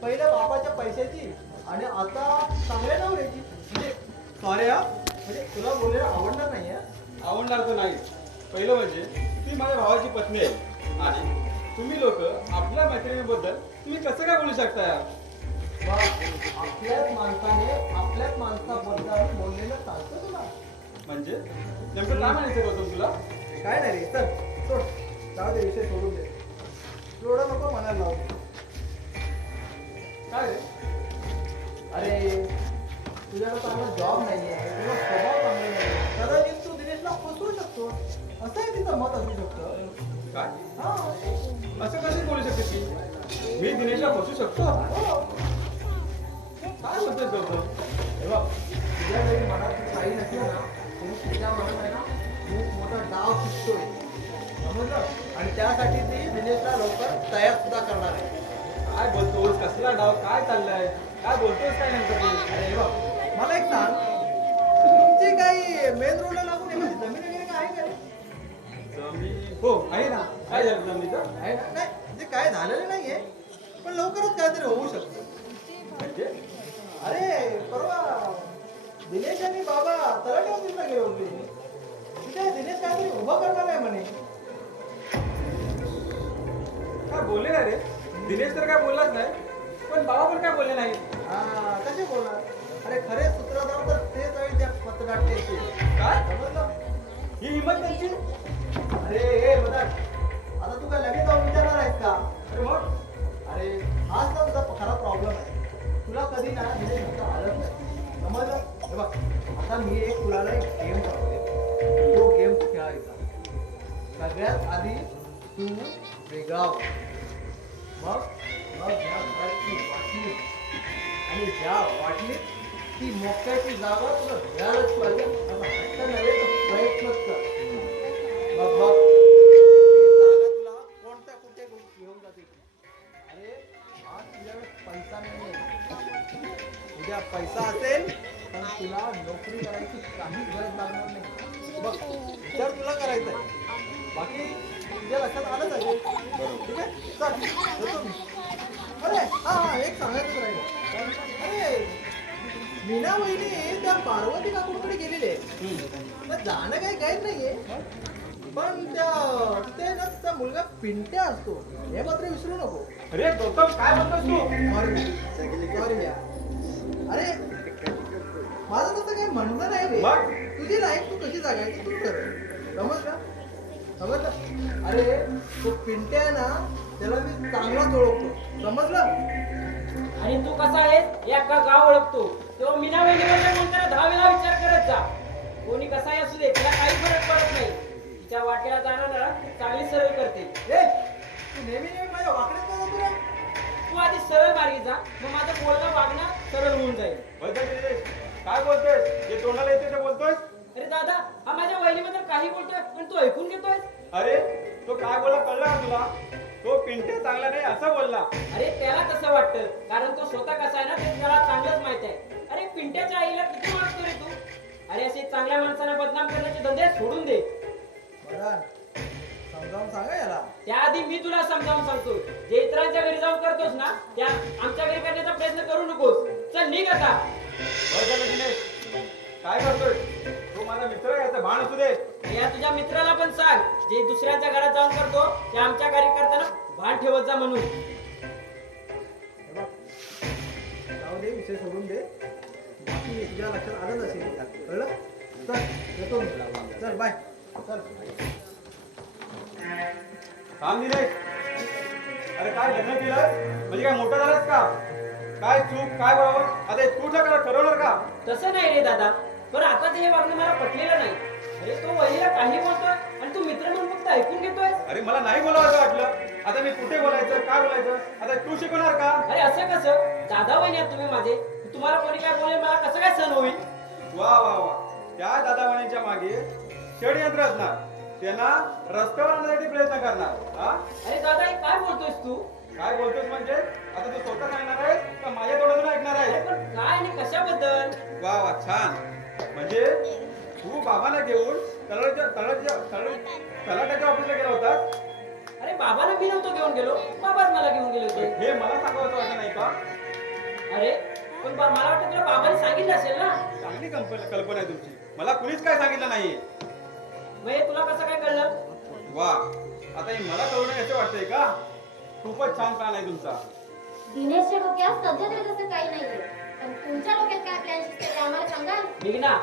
पहिल्या बापाच्या पैशाची आणि आता चांगल्या नवऱ्याची. म्हणजे सॉरी हा, म्हणजे तुला बोलायला आवडणार नाही हा. आवडणार तर नाही. पहिलं म्हणजे ती माझ्या भावाची पत्नी आहे आणि तुम्ही लोक आपल्या मैत्रिणीबद्दल तुम्ही कसं काय बोलू शकता यार? मग आपल्याच माणसाने आपल्याच माणसाबद्दल बोललेलं चालतं तुला? म्हणजे नेमकं काय म्हणायचं गौतम तुला? काय नाही रे, चल सोड, जाऊ दे, विषय सोडून दे. एवढं नको म्हणायला लावू. काय रे? अरे तुझ्याकडे चांगला जॉब नाहीये, तुझा स्वभाव चांगला नाही, कदाचित तू दिनेशला फसवू शकतो, असंही तिचं मत असू शकतं. काय हा असं कसं बोलू शकते की मी दिनेशला फसू शकतो? हो. काय बोलतोस गौतम? हे बघ, तुझ्या जरी मनात काही नसलं ना, तरी तुझ्या मनात आहे ना खूप मोठा डाव शिकतोय, समजलं? आणि त्यासाठी ती दिनेशला लवकर तयार सुद्धा करणार आहे. काय बोलतोस? कसला डाव? काय चाललाय? काय बोलतोस काय नेमकं तू? अरे हे बघ, मला एक सांग, तुमची काही मेन रोडला लागून एखादी जमीन वगैरे काय आहे का रे? जमीन हो आहे ना. काय झालं जमिनीचं? आहे ना? नाही म्हणजे काय झालेलं नाहीये, पण लवकरच काहीतरी होऊ शकतं. म्हणजे अरे परवा दिनेश आणि बाबा तलाठी ऑफिसला गेले होते. तिथे दिनेश काहीतरी उभं करणार आहे म्हणे. काय बोलले नाही रे? दिनेश तर काय बोललाच नाही, पण बाबा पण काय बोलले नाही. हा कसे बोलणार? अरे खरे सूत्रधार तर तेच आहे त्या पत्रकारितेचे. काय? समजलं? ही हिंमत त्यांची? अरे हे मदन, सगळ्यात आधी तू वेगळा हो. मग मग या घराची वाटणी आणि ज्या वाटणीत ती मोक्याची जागा तुला मिळालंच पाहिजे असा हट्ट नव्हे तर प्रयत्नच कर. बघ बघ ती जागा तुला कोणत्या कुठे घेऊन जाते ती. अरे आज तुझ्याकडे पैसा नाहीये, उद्या पैसा असेल तर तुला नोकरी करायची काही गरज लागणार नाही. बघ विचार तुला करायचा आहे, बाकी तुझ्या लक्षात आलंच आहे. ठीक आहे चल येतो मी. अरे हा हा एक सांगायचं राहिलं. अरे मीना वहिनी त्या पार्वती काकूंकडे गेलेले आहे. जाणं काही गैर नाहीये, पण ते ना त्या मुलगा पिंट्या असतो हे मात्र विसरू नको. अरे गौतम काय म्हणतोस तू? सॉरी अरे माझं तसं काही म्हणणं नाही रे. मग? तुझी लाईफ तू कशी जगायची तू कर. समजलं समजलं. अरे तो पिंट्या आहे ना त्याला मी चांगलाच ओळखतो. समजलं. आणि तू कसा आहेस हे अख्खा गाव ओळखतो. तो मीना वहिनीबद्दल म्हणताना 10 वेळा विचार करत जा. कोणी कसाही असू दे तिला काही फरक पडत नाही. तिच्या वाटेला जाणारा चांगली सरळ करते. ए तू नेहमी नेहमी माझ्या वाकड्यात का जातो रे? तू आधी सरळ मार्गी जा, मग माझं बोलणं वागणं सरळ होऊन जाईल. काय बोलतोय? जे तोंडाला येते ते बोलतोय? अरे दादा हा माझ्या वहिनीबद्दल काही बोलतोय पण तू ऐकून घेतोय. अरे तो काय बोला कळलं का तुला? तो पिंट्या चांगला नाही असं बोलला. अरे त्याला कसं वाटतं कारण तो स्वतः कसा आहे ना ते त्याला चांगलंच माहित आहे. अरे पिंट्याच्या आईला किती मानतो रे तू? अरे असे चांगल्या माणसांना बदनाम करण्याचे धंदे सोडून दे. बरं समजावून सांगा याला. त्याआधी मी तुला समजावून सांगतो, जे इतरांच्या घरी जाऊन करतोस ना त्या आमच्या घरी करण्याचा प्रयत्न करू नकोस. चल निघ आता. बरं झालं दिनेश. काय करतोय? तो माझा मित्र आहे याचं भान असू दे. या तुझ्या मित्राला पण सांग जे दुसऱ्यांच्या घरात जाऊन करतो ते आमच्या घरी करताना भान ठेवत जा म्हणून. हे बघ, जाऊ दे विषय सोडून दे. बाकी तुझ्या लक्षात आलंच असेल. कळलं. चल येतो मी. चल बाय. चल थांब दिनेश. अरे काय लग्न केलं म्हणजे काय मोठा झालास का? काय चूक काय बरोबर आता तू ठरवणार का? तसं नाही रे दादा, पण आता हे वागणं मला पटलेलं नाही. अरे तो वहिनीला काही बोलतोय आणि तू मित्र म्हणून फक्त ऐकून घेतोय. अरे मला नाही बोलावं वाटलं. आता मी कुठे बोलायचं काय बोलायचं आता तू शिकवणार का? अरे असं कसं? दादा वहिनी आहात तुम्ही माझे. तुम्हाला कोणी काय बोलेल मला कसं काय सहन होईल? वा वा वा. त्या दादावाणीच्या मागे षडयंत्र असणार. त्यांना रस्त्यावर आणण्यासाठी प्रयत्न करणार. हा अरे दादा हे काय बोलतोयस तू? काय बोलतोस म्हणजे आता तू स्वतः सांगणार आहेस का माझ्या तोंडातून ऐकणार अरे आहेस? पण काय आणि कशाबद्दल? वा वा छान. म्हणजे तू बाबाला घेऊन तलाट्याच्या ऑफिसला गेला होतास. अरे बाबाला मी नव्हतो घेऊन गेलो, बाबाच मला घेऊन गेले होते. हे मला सांगावं वाटलं नाही का? अरे पण मला वाटतं तुला बाबाने सांगितलं असेल ना. चांगली कल्पना आहे तुमची. मला कुणीच काय सांगितलं नाहीये. मग हे तुला कसं काय कळलं? वा आता हे मला कळवणं याचं वाटतंय का? खूपच छान प्लॅन आहे तुमचा. दिनेशच्या डोक्यात सध्या तरी तसं काही नाहीये, पण तुमच्या डोक्यात काय प्लॅन शिकते ते आम्हाला सांगाल. निघ ना.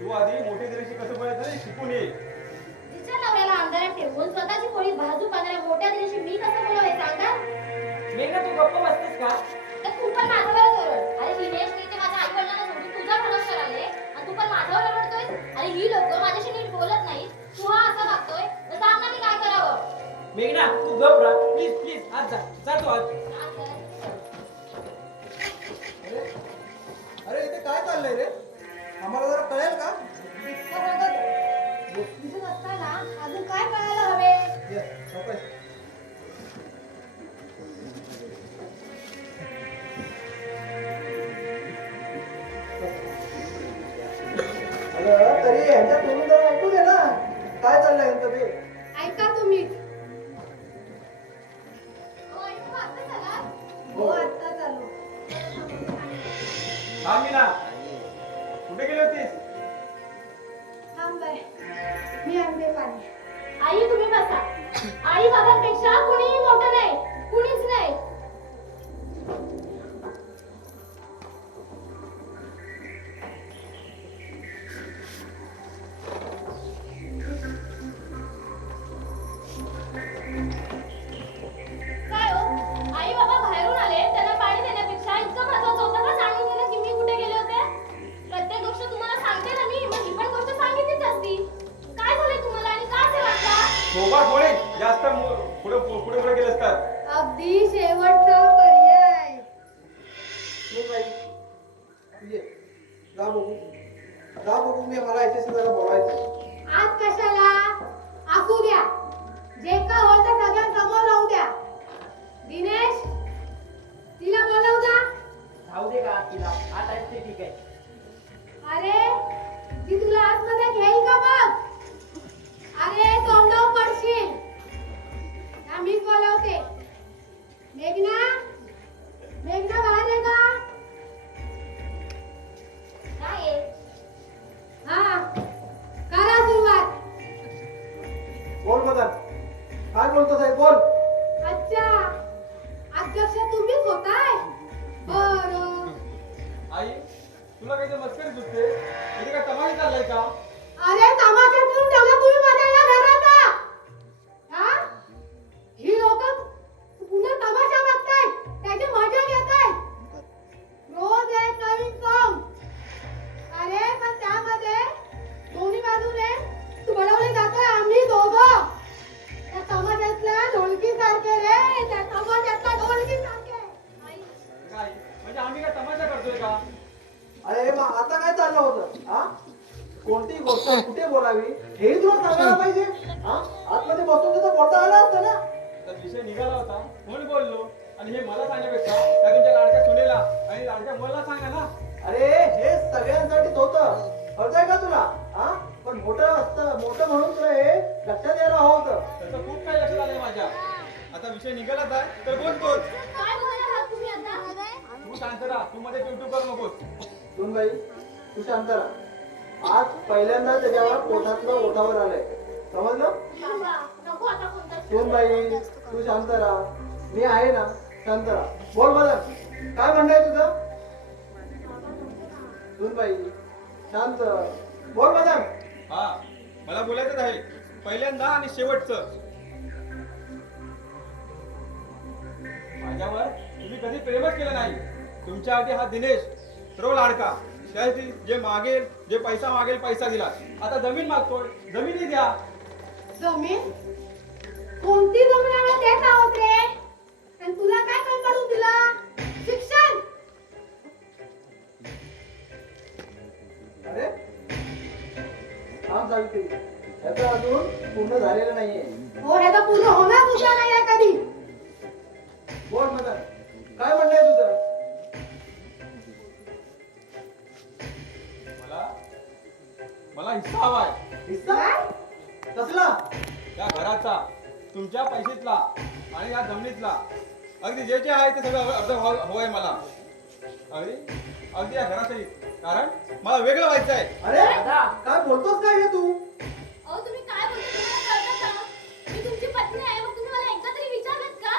तू आधी मोठी दिरीशी कसं बोलायचं हे शिकून ये. तिच्या नवऱ्याला अंधारात ठेवून स्वतःची पोळी भाजू पाहणाऱ्या मोठ्या दिनेशी मी कसं बोलावं हे सांगा. निघ ना. तू गप्प बसतेस का? तर तू पण माझ्यावरच ओरड. अरे दिनेश मी ते माझ्या आई वडिलांना सोडून तुझा भरोसा आले आणि तू पण माझ्यावर ओरडतोय. अरे ही लोक माझ्याशी नीट बोलत नाहीत, तू हा असा वागतोय तर सांग ना मी काय करावं. मेघना तू गप राहा प्लीज प्लीज. आज जा तू आज. अरे इथे काय चाललंय रे? आम्हाला जरा कळेल का? दिसत असताना अजून काय कळायला हवे? ये, सावकाश. अगं तरी ह्यांच्या तोंडून जरा ऐकू दे ना काय चाललंय यांचं ते. ऐका तुम्हीच. हो आता चालू. हा मीना कुठे गेली होतीस? थांबय मी आणते पाणी. आई तुम्ही बसा. आई बाबांपेक्षा कुणीही मोठं नाही, कुणीच नाही. काय हो आई बाबा बाहेरून आले त्यांना पाणी देण्यापेक्षा इतकं महत्वाचं होतं का सांगून गेलं की मी कुठे गेले होते? प्रत्येक गोष्ट तुम्हाला सांगते ना मी, मग ही पण गोष्ट सांगितलीच असती. काय झालंय तुम्हाला आणि का असे वाटतं? थोबाड फोडेन जास्त पुढे पुढे पुढे गेलं असतात. अगदी शेवटचा पर्याय. ये बाई, ये. जा बघू. जा बघू मी मला याच्याशी जरा बोलायचं. आज कशाला असू द्या, जे का होईल ते सगळ्यांसमोर राहू द्या. दिनेश, तिला बोलवू द्या. जाऊ दे का तिला आता आहे ते ठीक आहे. अरे ती तुला आतमध्ये घेईल का बघ. अरे तोंडावर पडशील. या मीच बोलवते. मेघना, मेघना बाहेर आहे का? काय आहे? हा, करा सुरुवात. बोल मदन. काय बोलतो साहेब बोल. अच्छा, अध्यक्ष तुम्हीच होताय. बरं. आई तुला काही मस्करी सुटते इथे काय तमाशा चाललाय का? अरे तमाशा करून ठेवला तुम्ही माझ्या या घराचा. हा? ही लोक पुन्हा तमाशा बघतायत, त्याची मजा घेतायत. रोज एक नवीन सॉंग. अरे पण त्यामध्ये दोन्ही बाजूने बनवले जातोय आम्ही दोघं. त्या तमाशातल्या ढोलकीसारखे रे, त्या तमाशातल्या ढोलकीसारखे. काय म्हणजे आम्ही काय तमाशा करतोय का? अरे मग आता काय चाललं होतं हा? कोणती गोष्ट कुठे बोलावी हे तुला सांगायला पाहिजे. हा? आतमध्ये बसून तर बोलता आलं असतं ना. तर विषय निघाला होता म्हणून बोललो आणि हे मला सांगण्यापेक्षा त्या तुमच्या लाडक्या सुनेला आणि लाडक्या मुलाला सांगा ना. अरे हे सगळ्यांसाठीच होतं. कळतंय का तुला? हा? पण मोठं असतं मोठं म्हणून तुला हे लक्षात यायला हवं होतं. त्याचं खूप काही लक्षात आलंय माझ्या. आता विषय निघालाच आहे तर बोलतोच. काय बोलत आहात तुम्ही आता? तू शांत राहा, तू मध्ये ट्यूटू करू नकोस. सुनबाई तू शांत राहा. आज पहिल्यांदा त्याच्यावर पोटातलं ओठावर आलंय. समजलं? बाबा, नको आता कोणता सुनबाई तू शांत राहा. मी आहे ना, शांत राहा. बोल मदन काय म्हणणं आहे तुझं? सुनबाई शांत बोल मदन. हा मला बोलायचंच आहे पहिल्यांदा आणि शेवटचं. माझ्यावर तुम्ही कधी प्रेमच केलं नाही. तुमच्यासाठी हा दिनेश सर्व लाडका. त्यासाठी जे मागेल जे पैसा मागेल पैसा दिला. आता जमीन मागतोय जमिनी द्या. जमीन? कोणती जमीन आहे ते सांगत रे. आणि तुला काय काम करून दिला? शिक्षण. अरे थांब सावित्री, याचं अजून पूर्ण झालेलं नाहीये. हो, हे तर पूर्ण होणार सुद्धा नाही आहे कधी. बोल मदन काय म्हणणं आहे तुझं? मला मला हिस्सा हवाय. हिस्सा काय? कसला? या घराचा तुमच्या पैशातला आणि या जमिनीतला अगदी जे जे आहे ते सगळं अर्ध हवंय मला. अगदी अगदी या घरासाठी कारण मला वेगळं व्हायचं आहे. अरे काय बोलतोस काय हे तू? अहो तुम्ही काय बोलता तुम्हाला कळतं का? मी तुमची पत्नी आहे, मग तुम्ही मला एकदा तरी विचारलत का?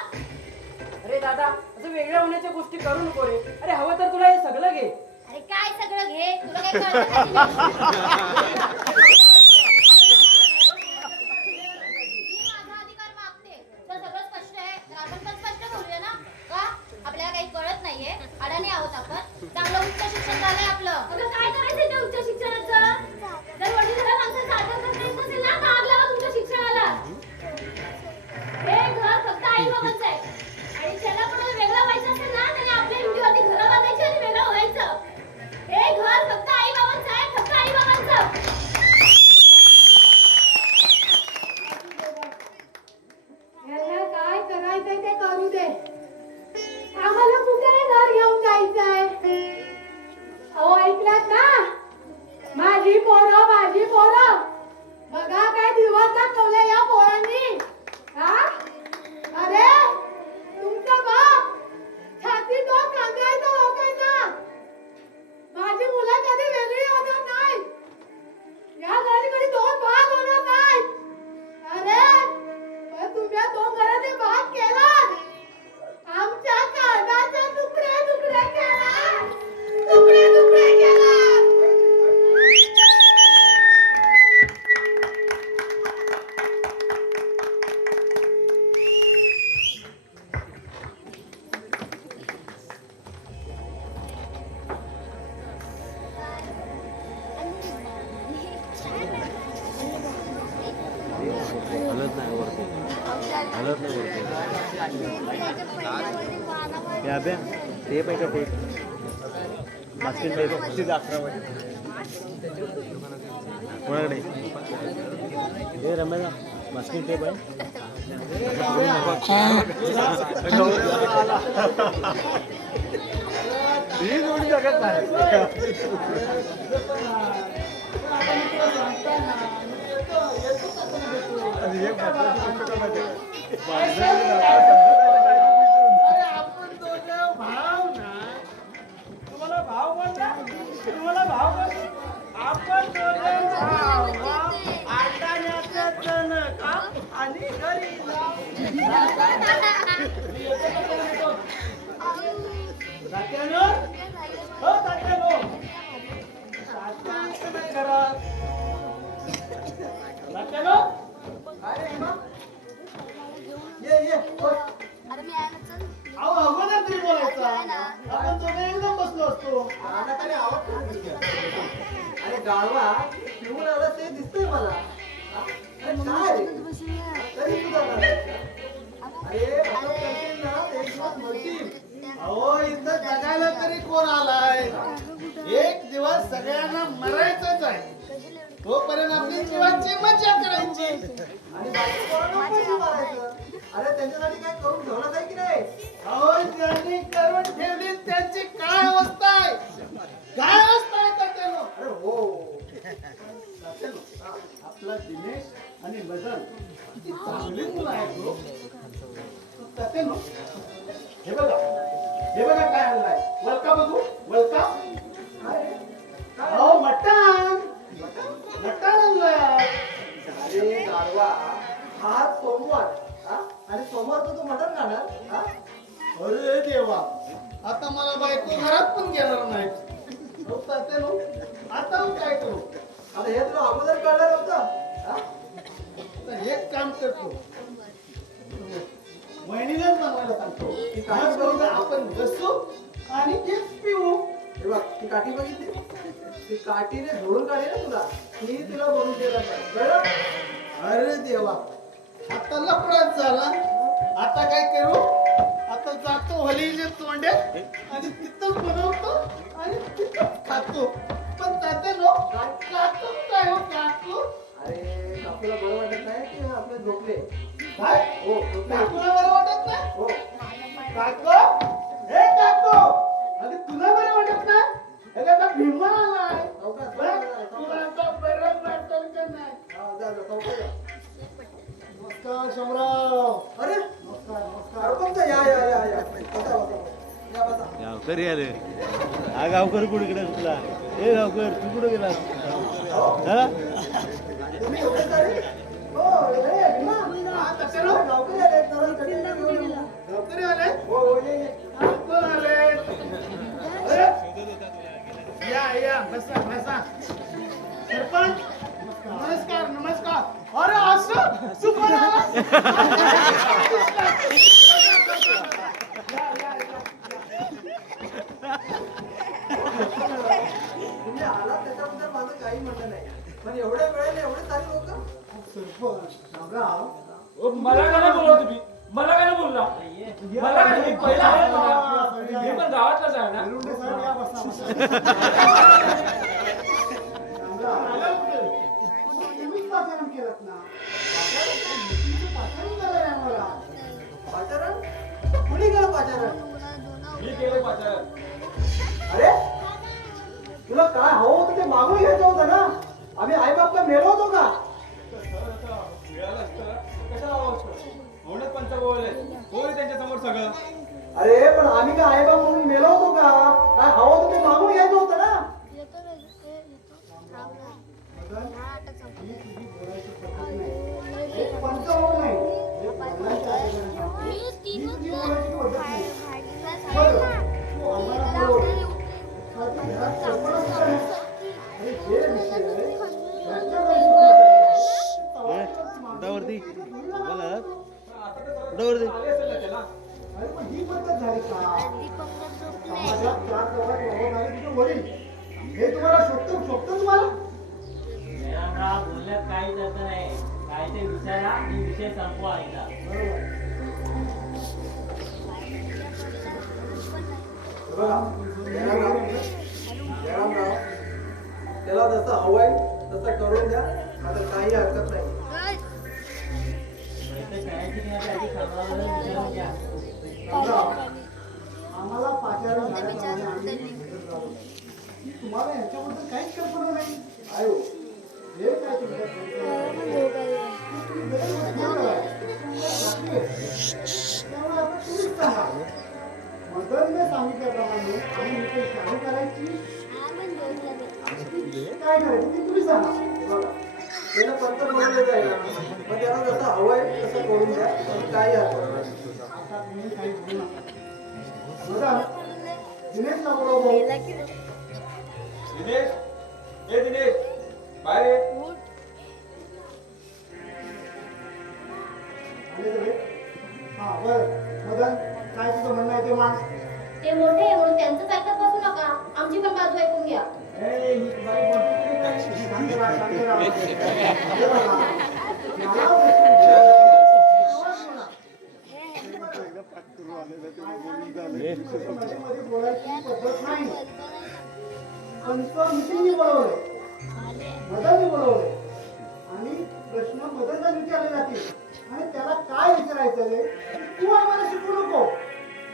अरे दादा असं वेगळ्या होण्याच्या गोष्टी करू नको रे. अरे हवं तर तुला हे सगळं घे. अरे काय सगळं घे, तुला काय कळतं का दिनेश? मी माझा अधिकार मागते. तर सगळं स्पष्ट आहे, तर आपण पण स्पष्ट बोलूया ना. का आपल्याला काही कळत नाहीये, अडाणी आहोत आपण. चांगलं उच्च शिक्षण झालंय आपलं. अगं काय करायचंय त्या उच्च शिक्षणाचं? जर वडीलधाऱ्या माणसाचं आदर करता येत नसेल ना, तर आग लावा तुमच्या शिक्षणाला. हे घर फक्त आई बाबांचं आहे. आणि ज्याला कोणाला वेगळं व्हायचं असेल ना, त्याने आपल्या हिंदीवरती घरं बांधायची आणि वेगळं व्हायचं. हे घर फक्त आई बाबांचं आहे, फक्त आई बाबांचं. हलत नाही वरती. हे अभ्या ते पाहिजे का बास्केट पाहिजे 11 कोणाकडे हे रम्या बास्केट टेप आहे ही जोडी जगत नाही आपण दोघं भाव ना. तुम्हाला भाव बोलला, तुम्हाला भाव बोलला. आपण दोघं भाव आटाण्याचं जणक आणि घरी जाऊ. तात्यानो, हो तात्यानो. तात्या इथं नाही घरात. तात्यानो, अरे भीमा, ये ये बस. अहो अगोदर तरी बोलायचा. आपण दोघं एकदम बसलो असतो. माझा तरी आवाज का नाही? अरे गाढवा पिऊन आला ते दिसतंय मला. हा? अरे काय रे? तरी सुद्धा नाही. अरे असं करशील ना ते एक दिवस मरतील. अहो इथं जगायला तरी कोण आलाय? एक दिवस सगळ्यांना मरायचंच आहे. तोपर्यंत आपली जीवाची मजा करायची. आणि बाकी कोणाला पैसे मारायचं. अरे त्यांच्यासाठी काय करून ठेवलं आहे की नाही? अहो ज्यांनी करून ठेवली त्यांची काय अवस्था आहे? काय अवस्था आहे तात्यानो? अरे हो. तात्यानो, आपला दिनेश आणि मदन किती चांगली मुलं आहेत हो. तात्यानो, हे बघा काय आणलाय. वलका बघू, वलका. काय रे? काय? अहो मटण आणलंय. अरे गाढवा हा सोमवार. हा? आणि सोमवार तू मटण खाणार? हा? अरे देवा, आता मला बायको घरात पण घेणार नाही. हो तात्यानो, आता मी काय करू? आता हे तुला अगोदर कळलं नव्हतं? हा? तर एक काम करतो, वहिनीलाच बनवायला सांगतो. आज बरोबर आपण बसू आणि तेच पिऊ. हे बघ ती काठी बघितली? ती काठीने झोडून काढली ना तुला. ती तुला बनवून देणार नाही. कळलं? अरे देवा, आता लफडाच झाला. आता काय करू? आता जातो हलीच्या तोंड्यात आणि तिथंच बनवतो आणि तिथंच खातो. पण तात्यानो, काकू काय हो काकू? अरे काकूला बरं वाटत नाही की आपले झोपले. काय? हो झोपले. काकूला बरं वाटत नाही? हो. काको, हे काको, अगं तुला बरं वाटत नाही? अगं आता भीमा आलाय. चौकात, बरं, चौकात, तुला चौकात. आता बरं वाटतं का नाही? हा, जा, जा, चौकात जा. नमस्कार शामराव. अरे नमस्कार नमस्कार. सरपंच या या या या बसा बसा या बसा. गावकरी आले हा गावकर कुठे गेला तुला हे गावकर तू कुठे गेला हा तुम्ही एवढे सारे? हो रे भीमा. हा, तात्यानो. गावकरी आले तर कधी घेऊन या. गावकरी आले? हो हो ये ये. कोण आले? अरे, या बसा बसा. सरपंच नमस्कार नमस्कार. अरे असं तू पण आलास? या, या, या. तुम्ही आला त्याच्याबद्दल माझं काही म्हणणं नाही. पण एवढ्या वेळेने एवढे सारे लोक? सरपंच शामराव. मला काय नाही बोलला तुम्ही? मला काय नाही बोलला? मला काय? मी पहिला आहे म्हणा. मी पण गावातलाच आहे ना. निरुंडे साहेब या बसा बसा. आला कुठे? तुम्हीच पाचारण केलं ना. तुमचं पाचारण झालंय आम्हाला. पाचारण? कुणी गेलं पाचारण? मी केले पाचारण. अरे तुला काय हवं होतं ते मागून घ्यायचं होतं ना. आम्ही आई बापला मेळवतो का? मिळालं असतं कशाला हवं असतं? म्हणूनच पंच बोलले कोणी त्यांच्या समोर सगळं. अरे पण आम्ही काय आई बाप म्हणून मेळवतो का? काय हवं होतं ते मागून घ्यायचं होतं ना. एक पंच म्हणून नाही. एक बोलायचं आहे. ही बोलायची पद्धत नाही. बरं, तू आम्हाला बोल. आता घरात सरपंच आहे. अरे हे विषय आहे. त्यांच्याकडे उडावरती बोला उडावरती आले असेल ना त्याला. अरे पण ही पद्धत झाली का? समाजात 4 लोकात वावरणारे तुझे वडील हे तुम्हाला शोभतं तुम्हाला? बोलण्यात काहीच अर्थ नाही. काय ते विचारा आणि विषय संपवा एकदा. बरोबर. बघा जयरामराव, त्याला जसं हवंय तसं करून द्या, आता काही हरकत नाही. रामराव, आम्हाला पाचारण तुम्हाला ह्याच्याबद्दल काहीच कल्पना नाही. आयो हे काय तुमच्या त्यामुळे आता तुम्हीच सांगा. मदनने सांगितल्याप्रमाणे आम्ही इथे चालू करायची काय करायचं ते तुम्ही सांगा. बघा त्याला फक्त बोलले जाईल, मग त्याला जसं हवंय तसं करून द्या, काही हरकत नाही. आता तुम्ही काही बोलू नका. मदन, दिनेशला बोलव. दिनेश, ए दिनेश, बाहेर ये. हा बरं मदन, काय तुझं म्हणणं आहे ते मांड. ते मोठे आहे म्हणून त्यांचंच ऐकत बसू नका, आमची पण बाजू ऐकून घ्या. शांत राहा, शांत राहा. हे बघा, मला मध्ये बोलायची पद्धत नाही. पंचमीने बोलवलंय, मदनने बोलवलंय आणि प्रश्न मदनला विचारले जातील आणि त्याला काय विचारायचं रे तू आम्हाला शिकवू नको.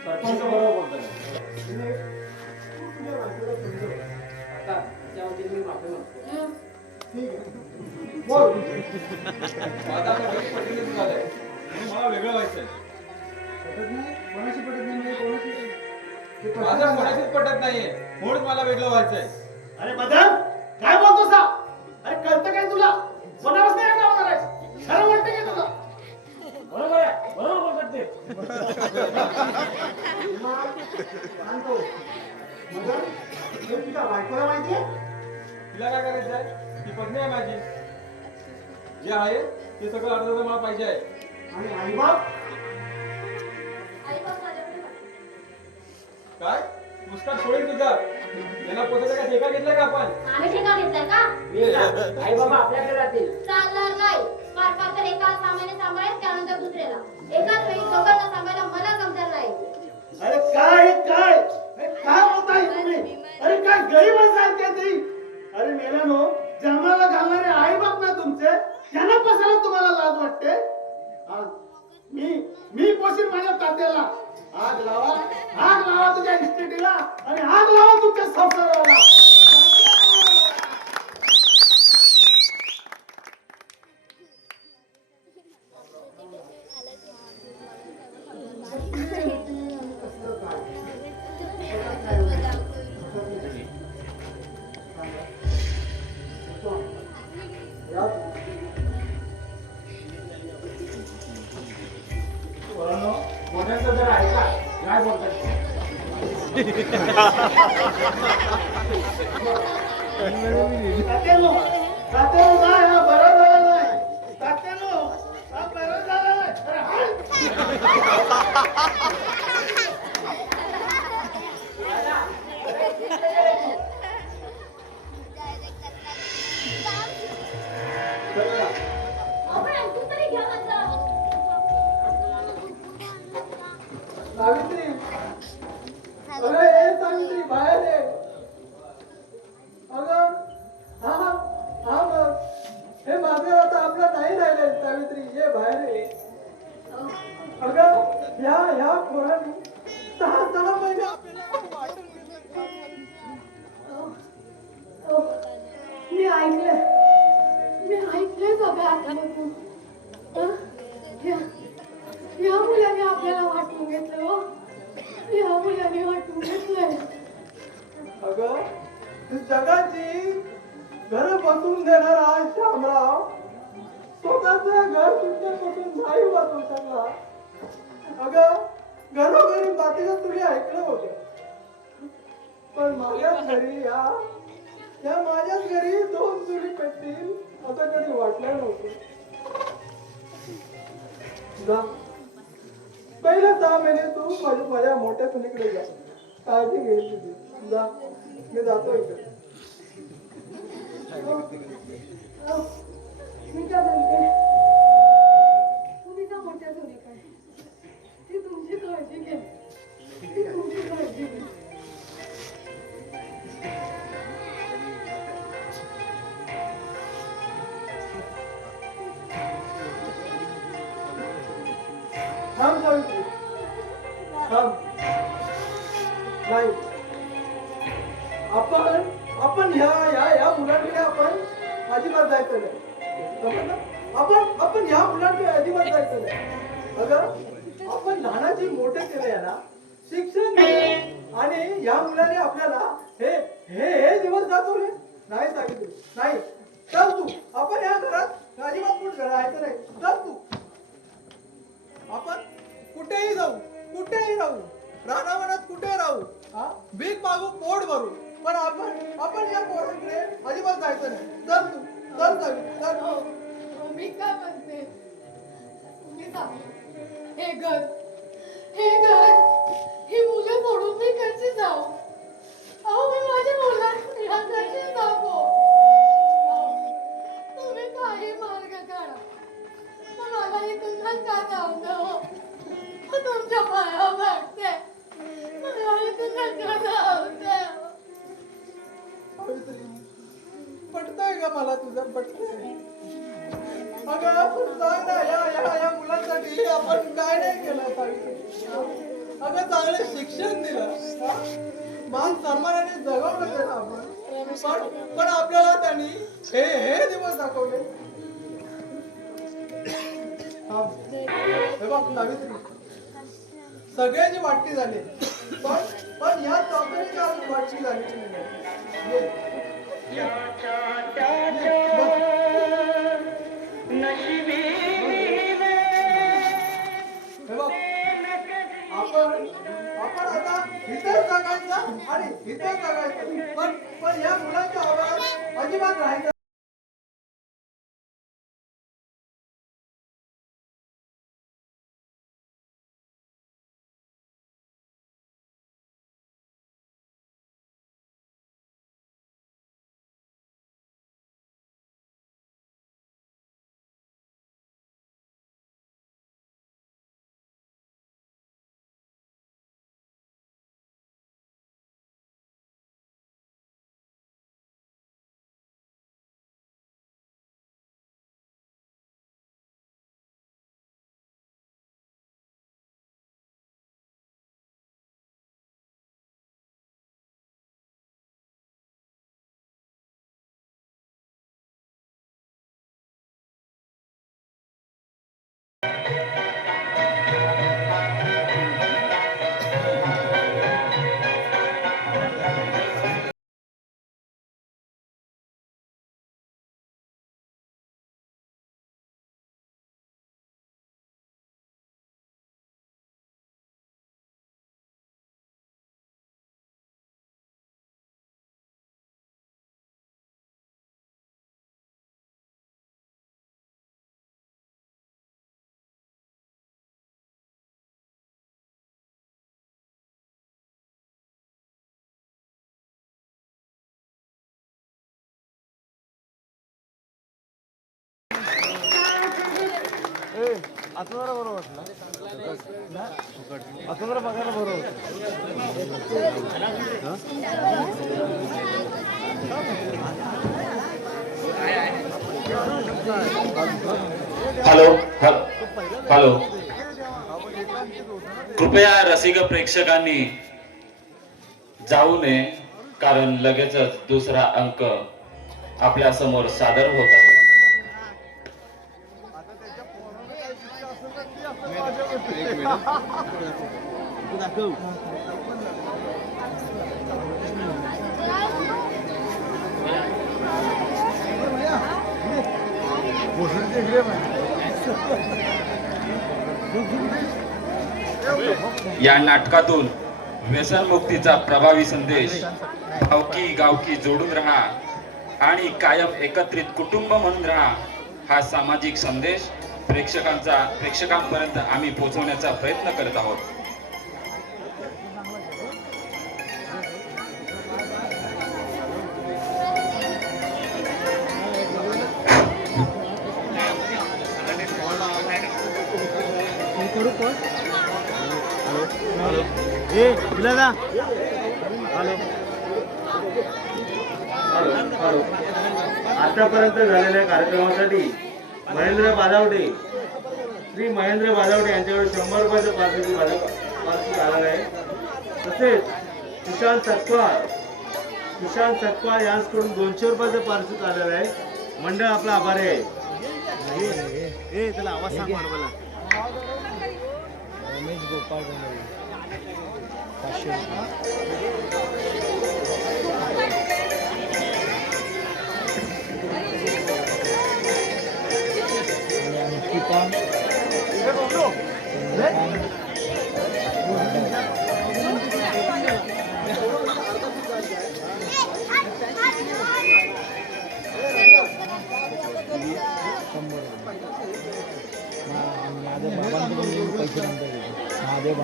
सरपंच बरोबर बोलतोय. दिनेश, तू तुझ्या बायकोला समजव. आता त्याच्यावरती मी माफी मागतो. ठीक आहे, बोल. माझा आता घरी पटकन झालंय आणि मला वेगळं व्हायचंय. पटत नाही, कोणाशी पटत नाही म्हणजे कोणाशी ते पटत माझं नाही. कोणाशीच पटत नाहीये म्हणून मला वेगळं व्हायचंय. अरे मदन, काय बोलतो सा? अरे कळतं काय तुला? कोणापासून काय लावणार आहेस? खरं वाटतं का तुला? बरोबर आहे, बरोबर बोलतात ते. शांत हो. मदन, हे तुझ्या बायकोला माहितीये? तिला काय करायचंय? ती पत्नी आहे माझी. जे आहे ते सगळं अर्ध मला पाहिजे आहे. आणि आईबाप? आई बाप माझ्याकडे बघा. काय मुस्कान सोडेल तुझं. यांना पोचायचं काय ठेका घेतलाय का आपण? आम्ही ठेका घेतलाय का? आई बाबा आपल्याकडे राहतील. चालणार नाही. फार फार तर एका सामान्य सांभाळेल, त्यानंतर दुसऱ्याला. एकाच वेळी दोघांना सांभाळायला मला जमणार नाही. अरे काय काय काय बोलताय तुम्ही? अरे काय गरीब सारखे ते. अरे मेल्यानो, जन्माला घालणारे आई बाप ना तुमचे, त्यांना पसायला तुम्हाला लाज वाटते? हा, मी पोषीन माझ्या तात्याला. आग लावा तुझ्या इस्टेटीला आणि आग लावा तुमच्या संसाराला. मोठ्यांचं जर ऐका काय बोलतात. तात्यानो, नाही हा बरा झाला नाही. तात्यानो, हा बरा झाला नाही. अरे अहो, पण ऐकून तरी घ्या माझं. सावित्री, अगं ये सावित्री, बाहेर ये. अगं हा बघ, हे माझं आता आपलं नाही राहिलंय. सावित्री ये बाहेर ये. अगं ह्या पोरांनी 6 महिने आपल्याला वाटून घेतलं. मी ऐकलंय बाबा आत्महत्या. या मुलाने आपल्याला वाटून घेतलं. हो, या मुलाने वाटून घेतलंय. अगं जगाची घर बसून देणारा शामराव स्वतःचं घर तुमच्यापासून नाही वाचवू शकला. अगं घरोघरी बातमीचं तुम्ही ऐकलं होतं, पण माझ्याच घरी या माझ्याच घरी 2 चुली पेटतील असं कधी वाटलं नव्हतं. जा, पहिले 6 महिने तू माझ्या मोठ्या सुनीकडे जा, काळजी घे तुझी. जा, मी जातो इकडे. मी काय म्हणते, तुम्ही का मोठ्या सुनी काय, ती तुमची काळजी घे, ती तुमची काळजी घे. थांब. नाही आपण ह्या मुलांकडे आपण अजिबात जायचं नाही. समजलं? आपण ह्या मुलांकडे अजिबात जायचं नाही. अगं आपण लहानाची मोठे केले याला शिक्षण दिलं आणि या मुलाने आपल्याला हे हे हे दिवस दाखवले नाही सांगितले नाही. चल तू आपण या घरात अजिबात कुठे राहायचं नाही. चल तू आपण कुठेही राहू रानावनात कुठे राहू हा भीक मागू पोट भरू पण आपण या पोरांकडे अजिबात जायचं नाही. चल तू चल. मी काय म्हणते तुम्ही सांगा हे घर ही मुलं सोडून मी कशी जाऊ? अहो मी माझ्या मुलांना कशी जाऊ? तुम्ही काही मार्ग काढा पण मला इथून नका जाऊ दे. तुमच्या पाया वाटते मला इथून नका जाऊ दे. पटतंय का मला तुझं? पटतंय? अगं आपण सांग ना या मुलांसाठी आपण काय नाही केलं सांगितलं. अगं चांगले शिक्षण दिलं हा? मान सन्मानाने जगवलं त्याला आपण पण आपल्याला त्यांनी हे दिवस दाखवले. हे बघ सावित्री सगळ्याची वाटणी झाली पण या चौथ्याची अजून वाटणी झाली नाही. आपण आता इथेच जगायचं आणि इथेच जगायचं पण या मुलांच्या आवाज अजिबात राहायचं. आता जरा बरं वाटलं आता जरा बघायला बरं हॅलो हॅलो कृपया रसिक प्रेक्षकांनी जाऊ नये कारण लगेचच दुसरा अंक आपल्या समोर सादर होत आहे. या नाटकातून व्यसनमुक्तीचा प्रभावी संदेश गावकी गावकी जोडून राहा आणि कायम एकत्रित कुटुंब म्हणून राहा हा सामाजिक संदेश प्रेक्षकांपर्यंत आम्ही पोहोचवण्याचा प्रयत्न करत आहोत. आतापर्यंत झालेल्या कार्यक्रमासाठी महेंद्र बाजावटे श्री महेंद्र बाजावटे यांच्याकडे 100 रुपयाचं पारितोषिक पारितोषिक आलेलं आहे. तसेच सुशांत सकपाळ यांच्याकडून 200 रुपयाचं पारितोषिक आलेलं आहे. मंडळ आपला आभारी आहे. त्याला आवाज सांग मला. रमेश गोपाळ गोंधळे 500 आणि अंकिता माझ्या बाबांकडून पैसे नंतर घेतो. महादेव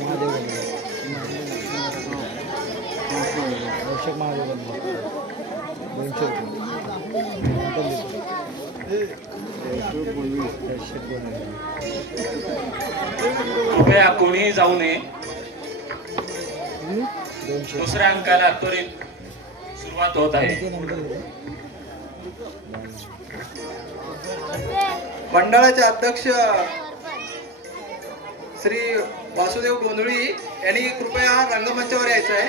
महादेव दर्शक महादेव 200 रुपये दर्शक कृपया कोणीही जाऊ नये. 200 दुसऱ्या अंकाला त्वरित सुरुवात होत आहे. मंडळाचे अध्यक्ष श्री वासुदेव गोंधळी यांनी कृपया रंगमंचावर यायचं आहे.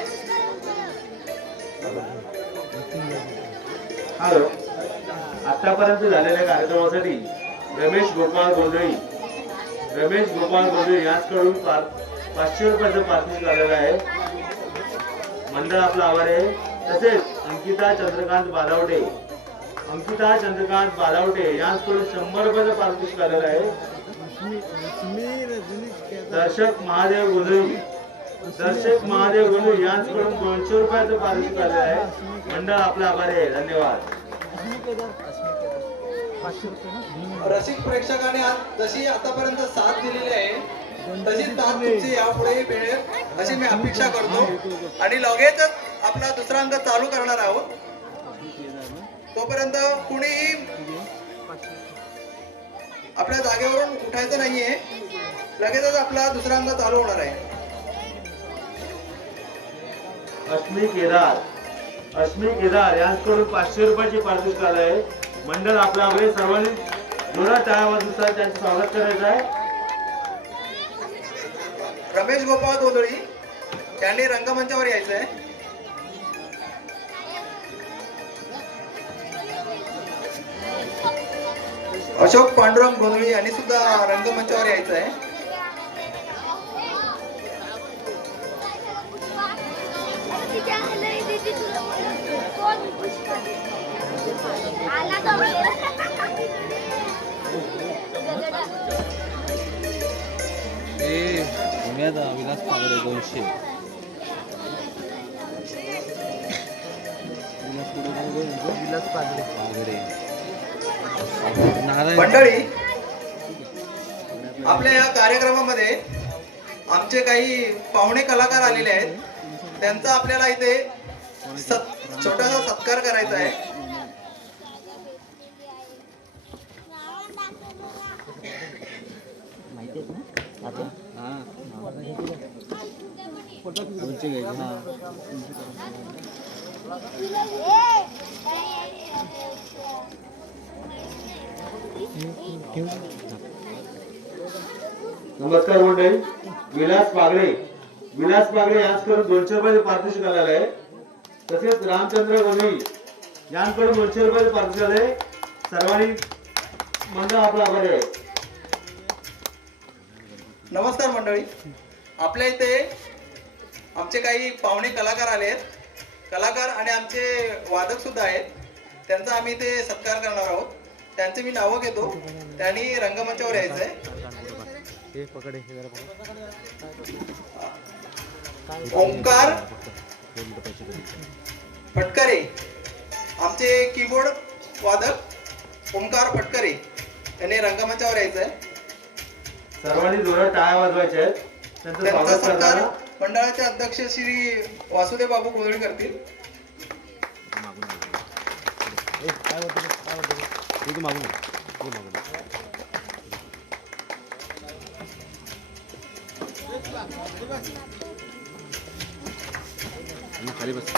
हॅलो. आतापर्यंत झालेल्या कार्यक्रमासाठी रमेश गोपाळ गोंधळी यांच्याकडून 500 रुपयाचं पारितोषिक आलेलं आहे. मंडळ आपला आभारी आहे. तसेच अंकिता चंद्रकांत बालावटे यांच्याकडून 100 रुपयाचं पारितोषिक आलेलं आहे. दर्शक महादेव गोंधळी यांच्याकडून 200 रुपयाचं पारितोषिक आलेलं आहे. मंडळ आपला आभारी आहे. धन्यवाद. रसिक प्रेक्षकांनी जशी आतापर्यंत साथ दिलेली आहे तशी साथ तुमची यापुढे मिळेल अशी मी अपेक्षा करतो. आणि लगेचच आपला दुसरा अंक चालू करणार आहोत. तोपर्यंत कुणीही आपल्या जागेवरून उठायचं नाहीये. लगेचच आपला दुसरा अंक चालू होणार आहे. अश्मी केदार यांच्याकडून 500 रुपयाची पारितोषिक आलं आहे. मंडळ आपल्या आभारी. सर्वांनी जोरात टाळ्या वाजवून त्यांचं स्वागत करायचं आहे. रमेश गोपाळ गोंधळी यांनी रंगमंचावर यायचं आहे. अशोक पांडुरंग गोंधळी यांनी सुद्धा रंगमंचावर यायचं आहे. विलास पागडे 200 विलास पागडे मंडळी, आपल्या या कार्यक्रमामध्ये आमचे काही पाहुणे कलाकार आलेले आहेत. त्यांचा आपल्याला इथे छोटासा सत्कार करायचा आहे. नमस्कार मंडळी. विलास पागडे यांच्याकडून 200 रुपयाचे पारितोषिक आलेलं आहे. तसेच रामचंद्र गोंधळी यांच्याकडून 200 रुपयाचे पारितोषिक आले. सर्वांनी मंडळ आपला आभारी आहे. नमस्कार मंडळी, आपल्या इथे आमचे काही पाहुणे कलाकार आले आहेत. कलाकार आणि आमचे वादक सुद्धा आहेत. त्यांचा आम्ही इथे सत्कार करणार आहोत. त्यांचे मी नावं घेतो. त्यांनी रंगमंचावर यायचं आहे. ओंकार फटकरे, आमचे कीबोर्ड वादक ओंकार फटकरे यांनी रंगमंचावर यायचं आहे. सर्वांनी जोरात टाळ्या वाजवायच्या आहेत. त्यांचं त्यांचा स्वागत सत्कार करताना मंडळाचे अध्यक्ष श्री वासुदेव बाबू गोंधळी करतील. खाली बस